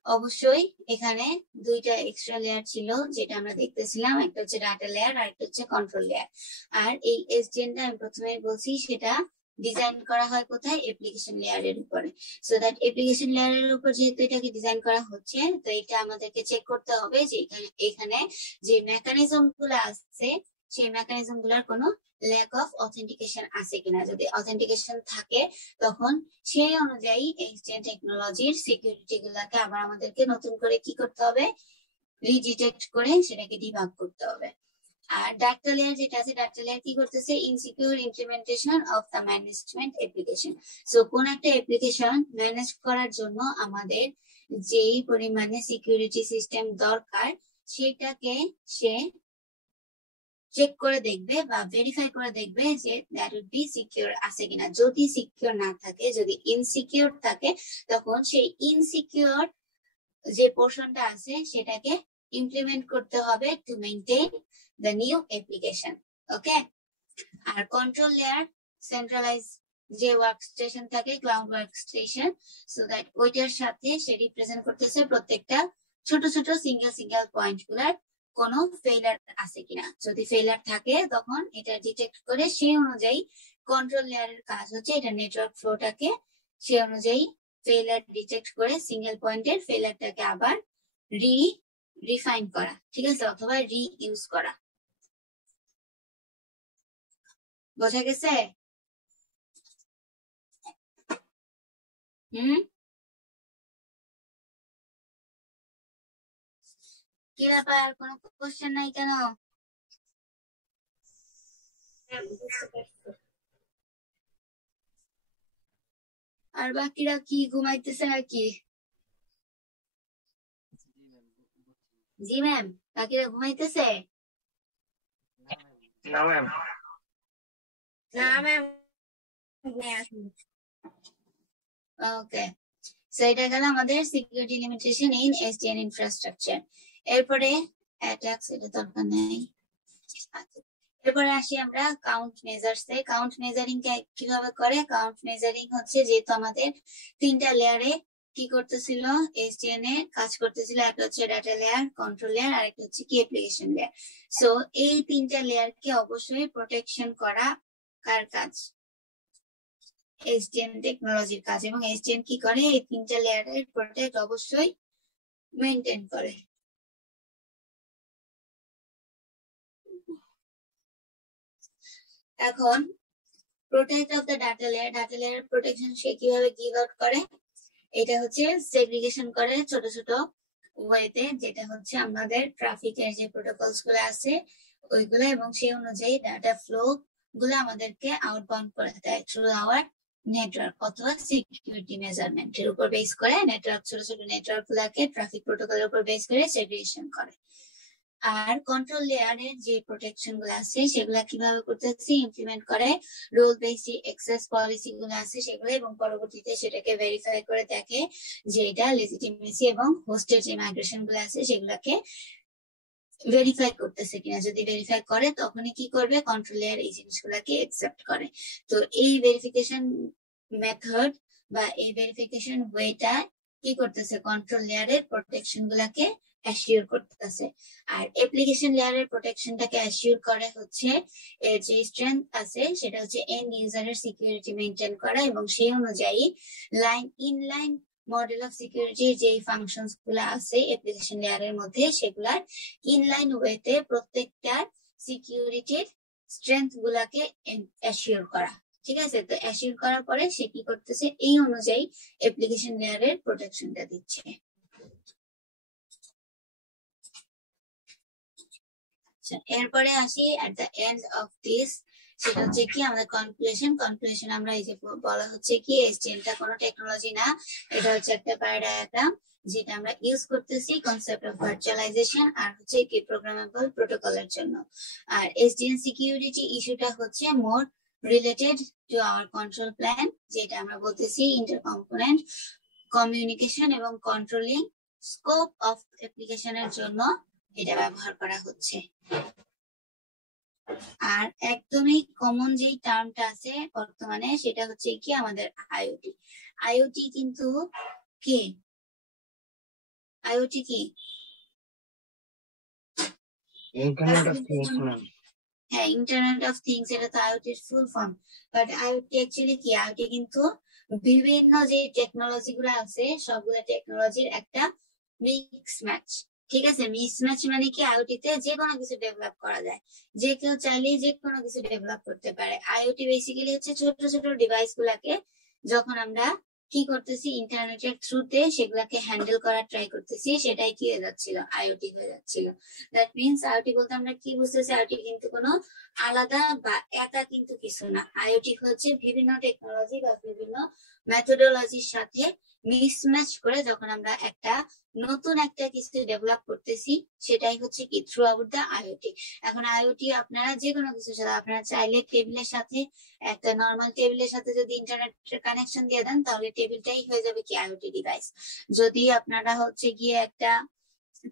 অবশ্যই এখানে দুইটা এক্সট্রা লেয়ার ছিল যেটা আমরা দেখতেছিলাম, একটা হচ্ছে ডাটা লেয়ার আর একটা হচ্ছে কন্ট্রোল লেয়ার। আর এই এসডিএনটা আমি প্রথমেই বলছি সেটা ডিজাইন করা হয় কোথায়? অ্যাপ্লিকেশন লেয়ারের উপরে। সো দ্যাট অ্যাপ্লিকেশন লেয়ারের উপর যেহেতু এটাকে ডিজাইন করা হচ্ছে, তো এটা আমাদেরকে চেক করতে হবে যে এখানে যে মেকানিজম গুলো আছে সেই মেকানিজম গুলার কোনো ল্যাক অফ অথেন্টিকেশন আছে কিনা। যদি অথেন্টিকেশন থাকে তখন সেই অনুযায়ী এসডিএন টেকনোলজির সিকিউরিটি গুলাকে আবার আমাদেরকে নতুন করে কি করতে হবে? রিডিটেক্ট করে সেটাকে ডিবাগ করতে হবে। আর ডাটা লেয়ার যেটা আছে, ডাটা লেয়ার কি করতেছে, insecure implementation of the management application. So কোন একটা অ্যাপ্লিকেশন ম্যানেজ করার জন্য আমাদের যেই পরিমাণে সিকিউরিটি সিস্টেম দরকার সেটাকে সে চেক করে দেখবে বা ভেরিফাই করে দেখবে যে দ্যাট উড বি সিকিউর আছে কিনা। যদি সিকিউর না থাকে, যদি ইনসিকিউর থাকে, তখন সেই ইনসিকিউর যে পোর্শনটা আছে সেটাকে ইমপ্লিমেন্ট করতে হবে to maintain the new application. Okay. আর কন্ট্রোল লেয়ার সেন্ট্রালাইজ যে ওয়ার্কস্টেশন থাকে, ক্লাউড ওয়ার্কস্টেশন, সো দ্যাট ওইটার সাথে সে রিপ্রেজেন্ট করতেছে প্রত্যেকটা ছোট ছোট সিঙ্গেল পয়েন্ট গুলার কোনো ফেইলার আছে কিনা। যদি ফেইলার থাকে তখন এটা ডিটেক্ট করে সেই অনুযায়ী কন্ট্রোল লেয়ারের কাজ হচ্ছে এটা নেটওয়ার্ক ফ্লোটাকে সেই অনুযায়ী ফেইলার ডিটেক্ট করে সিঙ্গেল পয়েন্টের ফেইলারটাকে আবার রিফাইন করা, ঠিক আছে, অথবা রিইউজ করা। বোঝা গেছে? কি ব্যাপার, কোনো কোশ্চেন নাই কেন? বুঝতে পারছি। আর বাকিরা কি ঘুমাইতেছে নাকি? জি ম্যাম, বাকিরা ঘুমাইতেছে? না ম্যাম। না ম্যাম, ওকে, সো এটা গেল আমাদের security limitation in SDN infrastructure. এরপরে অ্যাটাকস, এটা দরকার নেই। এরপরে আসি আমরা কাউন্ট মেজার্স এ। কাউন্ট মেজারিং কিভাবে করে? কাউন্ট মেজারিং হচ্ছে যেহেতু আমাদের তিনটা লেয়ারে কি করতেছিল, এসডিএন এ কাজ করতেছিল, একটা হচ্ছে ডাটা লেয়ার, কন্ট্রোল লেয়ার, আর একটা হচ্ছে কি অ্যাপ্লিকেশন লেয়ার। সো এই তিনটা লেয়ারকে অবশ্যই প্রোটেকশন করা কার কাজ? এসডিএন টেকনোলজির কাজ। এবং এসডিএন কি করে? এই তিনটা লেয়ারের প্রোটেক্ট অবশ্যই মেইনটেইন করে। এখন protect of the data layer protection সে কিভাবে গিভ আউট করে? এটা হচ্ছে সেগ্রিগেশন করে ছোট ছোট ওয়েতে, যেটা হচ্ছে আমাদের ট্রাফিকের যে প্রোটোকলস গুলো আছে ওইগুলো, এবং সেই অনুযায়ী ডাটা ফ্লো গুলো আমাদেরকে আউটবাউন্ড করে দেয় থ্রু আওয়ার নেটওয়ার্ক অথবা সিকিউরিটি মেজারমেন্টের উপর বেস করে। নেটওয়ার্ক ছোট ছোট নেটওয়ার্ক গুলাকে ট্রাফিক প্রোটোকলের উপর বেস করে সেগ্রিগেশন করে। আর কন্ট্রোল লেয়ারের যে প্রোটেকশন গুলো আছে সেগুলা কিভাবে করতেছে? ইমপ্লিমেন্ট করে রোল বেসড যে অ্যাক্সেস পলিসি গুলো আছে সেগুলো, এবং পরবর্তীতে সেটাকে ভেরিফাই করে দেখে যে এটা লেজিটিমেসি এবং হোস্টের যে মাইগ্রেশন গুলো আছে সেগুলাকে ভেরিফাই করতেছে কিনা। যদি ভেরিফাই করে তখনই কি করবে? কন্ট্রোল লেয়ার এই জিনিসগুলাকে অ্যাকসেপ্ট করে। তো এই ভেরিফিকেশন মেথড বা এই ভেরিফিকেশন ওয়েটা কি করতেছে? কন্ট্রোল লেয়ারের প্রোটেকশন গুলাকে অ্যাসিওর করতেছে। আর অ্যাপ্লিকেশন লেয়ারের প্রোটেকশনটাকে অ্যাসিওর করে হচ্ছে এর যে স্ট্রেংথ আছে সেটা হচ্ছে এন্ড ইউজারের সিকিউরিটি মেইনটেইন করা, এবং সেই অনুযায়ী ইনলাইন মডেল অফ সিকিউরিটির যে ফাংশনস গুলা আছে অ্যাপ্লিকেশন লেয়ারের মধ্যে সেগুলার ইনলাইন ওয়েতে প্রত্যেকটার সিকিউরিটির স্ট্রেংথ গুলাকে অ্যাসিওর করা। ঠিক আছে, তো অ্যাসিওর করার পরে সে কি করতেছে? এই অনুযায়ী অ্যাপ্লিকেশন লেয়ারের প্রোটেকশনটা দিচ্ছে। এরপরে আসি at the end of this, সেটা হচ্ছে কি আমাদের কনক্লুশন। আমরা এই যে বলা হচ্ছে কি এসডিএনটা কোনো টেকনোলজি না, এটা হচ্ছে একটা প্যারাডায়াগ্রাম যেটা আমরা ইউজ করতেছি কনসেপ্ট অফ ভার্চুয়ালাইজেশন আর হচ্ছে কি প্রোগ্রামেবল প্রোটোকলের জন্য। আর এসডিএন সিকিউরিটি ইস্যুটা হচ্ছে more related to our control plan, যেটা আমরা বলতেছি ইন্টার কম্পোনেন্ট কমিউনিকেশন এবং কন্ট্রোলিং স্কোপ অফ অ্যাপ্লিকেশনের জন্য এটা ব্যবহার করা হচ্ছে। আর একদমই কমন যেই টার্মটা আছে বর্তমানে সেটা হচ্ছে কি আমাদের আইওটি। আইওটি কিন্তু কি? আইওটি কি? Internet of things. হ্যাঁ, ইন্টারনেট অফ থিংস, এটা তো আইওটির full form. But IoT actually কি? আইওটি কিন্তু বিভিন্ন যে টেকনোলজি গুলো আছে সবগুলো টেকনোলজির একটা মিক্স ম্যাচ। ঠিক আছে, মিক্স ম্যাচ মানে কি? আইওটিতে যে কোনো কিছু ডেভেলপ করা যায়, যে কেউ চাইলে যে কোনো কিছু ডেভেলপ করতে পারে। আইওটি বেসিক্যালি হচ্ছে ছোট ছোট ডিভাইস গুলাকে যখন আমরা কি করতেছি, ইন্টারনেটের থ্রুতে সেগুলাকে হ্যান্ডেল করার ট্রাই করতেছি, সেটাই কি হয়ে যাচ্ছিল, আইওটি হয়ে যাচ্ছিল। দ্যাট মিনস আইওটি বলতে আমরা কি বুঝতেছি, আইওটি কিন্তু কোনো আলাদা বা একা কিন্তু কিছু না। আইওটি হচ্ছে বিভিন্ন টেকনোলজি বা বিভিন্ন মেথোডোলজির সাথে মিসম্যাচ করে যখন আমরা নতুন একটা কিছু ডেভেলপ করতেছি, সেটাই হচ্ছে কি থ্রু আউট দ্য আইওটি। এখন আইওটি আপনারা যে কোনো কিছুর সাথে, আপনারা চাইলে টেবিলের সাথে, একটা নর্মাল টেবিলের সাথে যদি ইন্টারনেটের কানেকশন দিয়ে দেন, তাহলে টেবিলটাই হয়ে যাবে কি আইওটি ডিভাইস। যদি আপনারা হচ্ছে গিয়ে একটা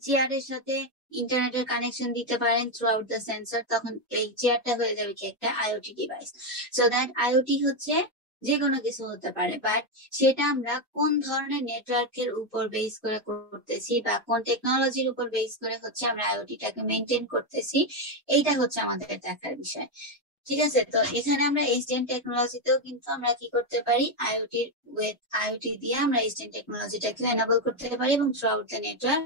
চেয়ারের সাথে ইন্টারনেটের কানেকশন দিতে পারেন থ্রু আউট দ্য সেন্সর, তখন এই চেয়ারটা হয়ে যাবে কি একটা IoT device. So that IoT হচ্ছে যে কোনো কিছু হতে পারে, বাট সেটা আমরা কোন ধরনের নেটওয়ার্কের উপর বেস করে করতেছি বা কোন টেকনোলজির উপর বেস করে হচ্ছে আমরা আইওটিটাকে মেনটেন করতেছি, এইটা হচ্ছে আমাদের দেখার বিষয়। ঠিক আছে, তো এখানে আমরা এসডিএন টেকনোলজিতেও কিন্তু আমরা কি করতে পারি, আইওটি দিয়ে আমরা এসডিএন টেকনোলজিটাকে এনাবল করতে পারি এবং থ্রু আউট দ্য নেটওয়ার্ক